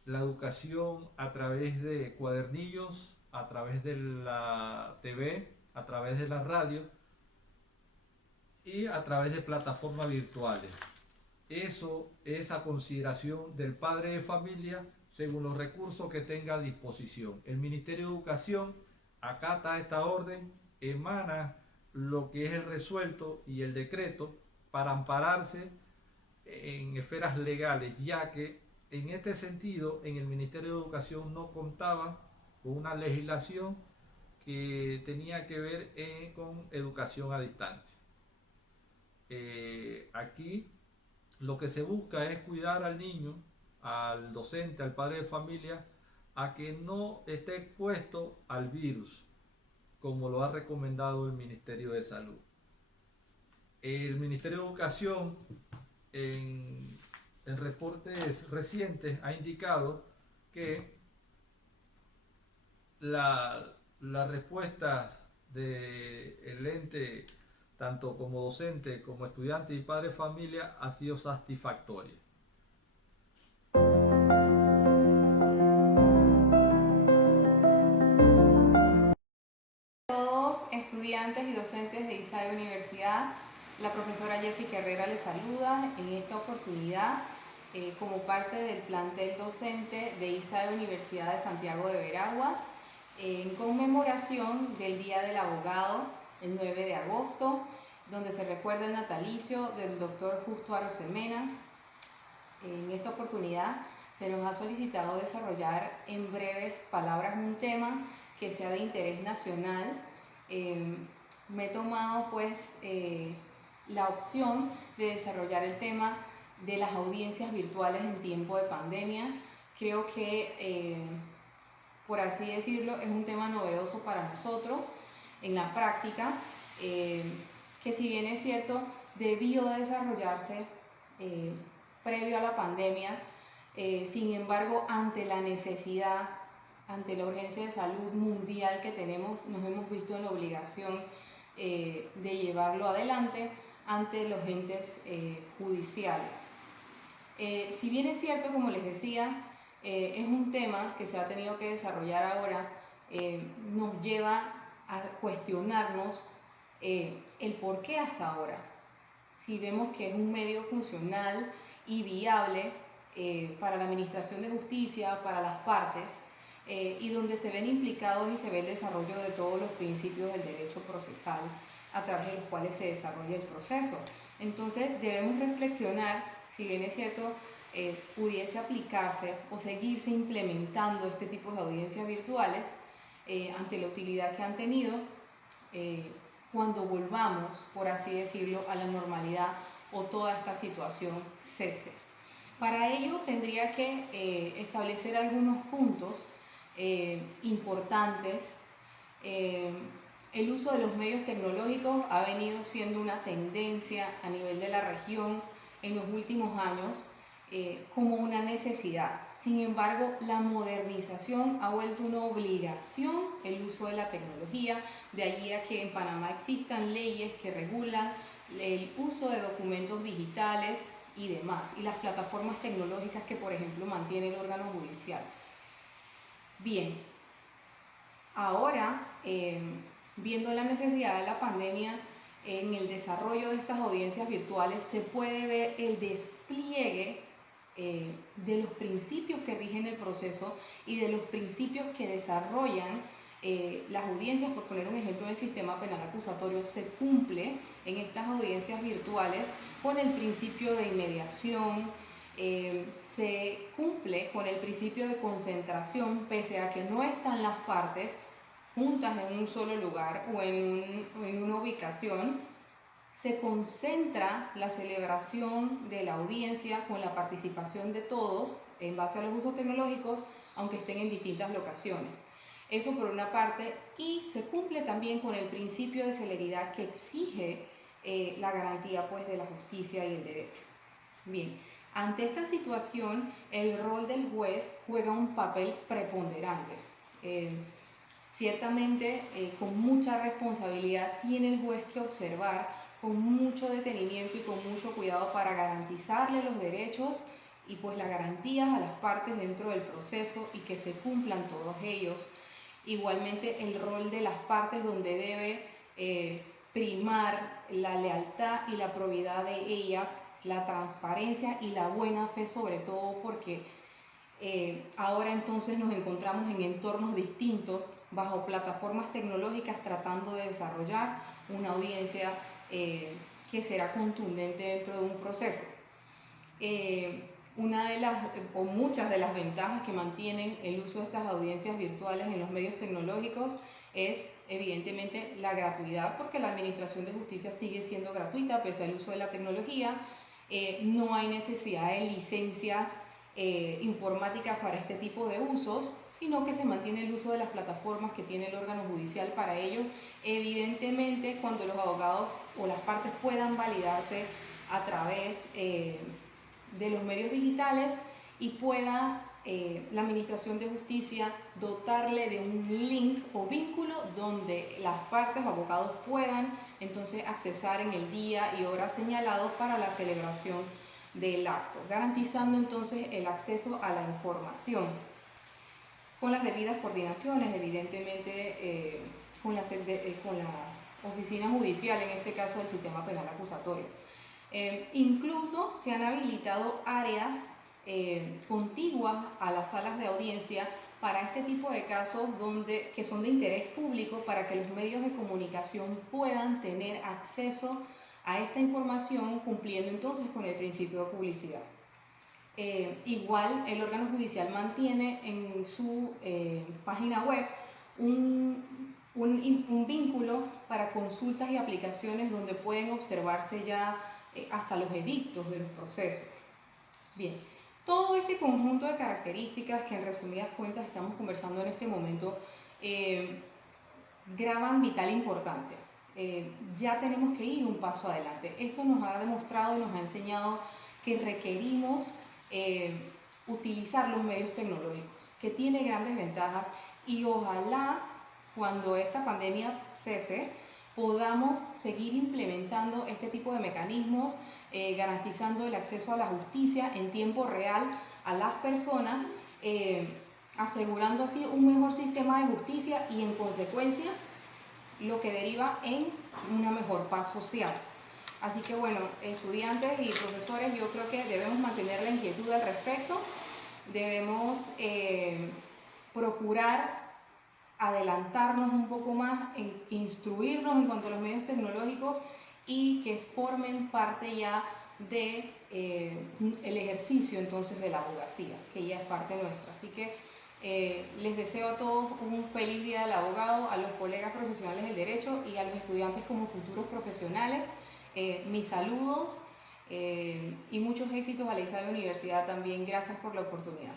la educación a través de cuadernillos, a través de la TV, a través de la radio y a través de plataformas virtuales. Eso es a consideración del padre de familia según los recursos que tenga a disposición. El Ministerio de Educación acata esta orden, emana lo que es el resuelto y el decreto para ampararse en esferas legales, ya que en este sentido en el Ministerio de Educación no contaba con una legislación que tenía que ver con educación a distancia. Aquí lo que se busca es cuidar al niño, al docente, al padre de familia, a que no esté expuesto al virus, como lo ha recomendado el Ministerio de Salud. El Ministerio de Educación, en reportes recientes, ha indicado que las respuestas del ente, tanto como docente, como estudiante y padre de familia, ha sido satisfactoria. Todos estudiantes y docentes de ISAE Universidad, la profesora Jessica Herrera les saluda en esta oportunidad como parte del plantel docente de ISAE Universidad de Santiago de Veraguas en conmemoración del Día del Abogado, el 9 de agosto, donde se recuerda el natalicio del doctor Justo Arosemena. En esta oportunidad se nos ha solicitado desarrollar en breves palabras un tema que sea de interés nacional. Me he tomado pues la opción de desarrollar el tema de las audiencias virtuales en tiempo de pandemia. Creo que, por así decirlo, es un tema novedoso para nosotros en la práctica, que si bien es cierto, debió desarrollarse previo a la pandemia, sin embargo, ante la necesidad, ante la urgencia de salud mundial que tenemos, nos hemos visto en la obligación de llevarlo adelante ante los entes judiciales. Si bien es cierto, como les decía, es un tema que se ha tenido que desarrollar ahora, nos lleva a cuestionarnos el por qué hasta ahora. Si vemos que es un medio funcional y viable para la administración de justicia, para las partes, y donde se ven implicados y se ve el desarrollo de todos los principios del derecho procesal a través de los cuales se desarrolla el proceso. Entonces debemos reflexionar, si bien es cierto, pudiese aplicarse o seguirse implementando este tipo de audiencias virtuales ante la utilidad que han tenido cuando volvamos, por así decirlo, a la normalidad o toda esta situación cese. Para ello tendría que establecer algunos puntos importantes. El uso de los medios tecnológicos ha venido siendo una tendencia a nivel de la región en los últimos años como una necesidad. Sin embargo, la modernización ha vuelto una obligación el uso de la tecnología, de allí a que en Panamá existan leyes que regulan el uso de documentos digitales y demás, y las plataformas tecnológicas que, por ejemplo, mantiene el órgano judicial. Bien, ahora, viendo la necesidad de la pandemia, en el desarrollo de estas audiencias virtuales se puede ver el despliegue de los principios que rigen el proceso y de los principios que desarrollan las audiencias. Por poner un ejemplo, del sistema penal acusatorio se cumple en estas audiencias virtuales con el principio de inmediación, se cumple con el principio de concentración, pese a que no están las partes juntas en un solo lugar o en una ubicación. Se concentra la celebración de la audiencia con la participación de todos en base a los usos tecnológicos, aunque estén en distintas locaciones. Eso por una parte, y se cumple también con el principio de celeridad que exige la garantía pues, de la justicia y el derecho. Bien, ante esta situación, el rol del juez juega un papel preponderante. Ciertamente, con mucha responsabilidad, tiene el juez que observar con mucho detenimiento y con mucho cuidado para garantizarle los derechos y pues las garantías a las partes dentro del proceso y que se cumplan todos ellos. Igualmente el rol de las partes, donde debe primar la lealtad y la probidad de ellas, la transparencia y la buena fe, sobre todo porque ahora entonces nos encontramos en entornos distintos bajo plataformas tecnológicas tratando de desarrollar una audiencia que será contundente dentro de un proceso. Una de las o muchas de las ventajas que mantienen el uso de estas audiencias virtuales en los medios tecnológicos es evidentemente la gratuidad, porque la administración de justicia sigue siendo gratuita pese al uso de la tecnología. No hay necesidad de licencias informáticas para este tipo de usos, sino que se mantiene el uso de las plataformas que tiene el órgano judicial para ello. Evidentemente, cuando los abogados o las partes puedan validarse a través de los medios digitales y pueda la Administración de Justicia dotarle de un link o vínculo donde las partes o abogados puedan entonces accesar en el día y hora señalados para la celebración del acto, garantizando entonces el acceso a la información con las debidas coordinaciones, evidentemente con la oficina judicial, en este caso del sistema penal acusatorio. Incluso se han habilitado áreas contiguas a las salas de audiencia para este tipo de casos que son de interés público, para que los medios de comunicación puedan tener acceso a esta información, cumpliendo entonces con el principio de publicidad. Igual el órgano judicial mantiene en su página web un vínculo para consultas y aplicaciones donde pueden observarse ya hasta los edictos de los procesos. Bien, todo este conjunto de características que en resumidas cuentas estamos conversando en este momento graban vital importancia. Ya tenemos que ir un paso adelante. Esto nos ha demostrado y nos ha enseñado que requerimos utilizar los medios tecnológicos, que tiene grandes ventajas, y ojalá cuando esta pandemia cese podamos seguir implementando este tipo de mecanismos, garantizando el acceso a la justicia en tiempo real a las personas, asegurando así un mejor sistema de justicia y en consecuencia lo que deriva en una mejor paz social. Así que bueno, estudiantes y profesores, yo creo que debemos mantener la inquietud al respecto, debemos procurar adelantarnos un poco más, instruirnos en cuanto a los medios tecnológicos y que formen parte ya de el ejercicio entonces de la abogacía, que ya es parte nuestra. Así que les deseo a todos un feliz día del abogado, a los colegas profesionales del derecho y a los estudiantes como futuros profesionales. Mis saludos y muchos éxitos a la ISAE Universidad también. Gracias por la oportunidad.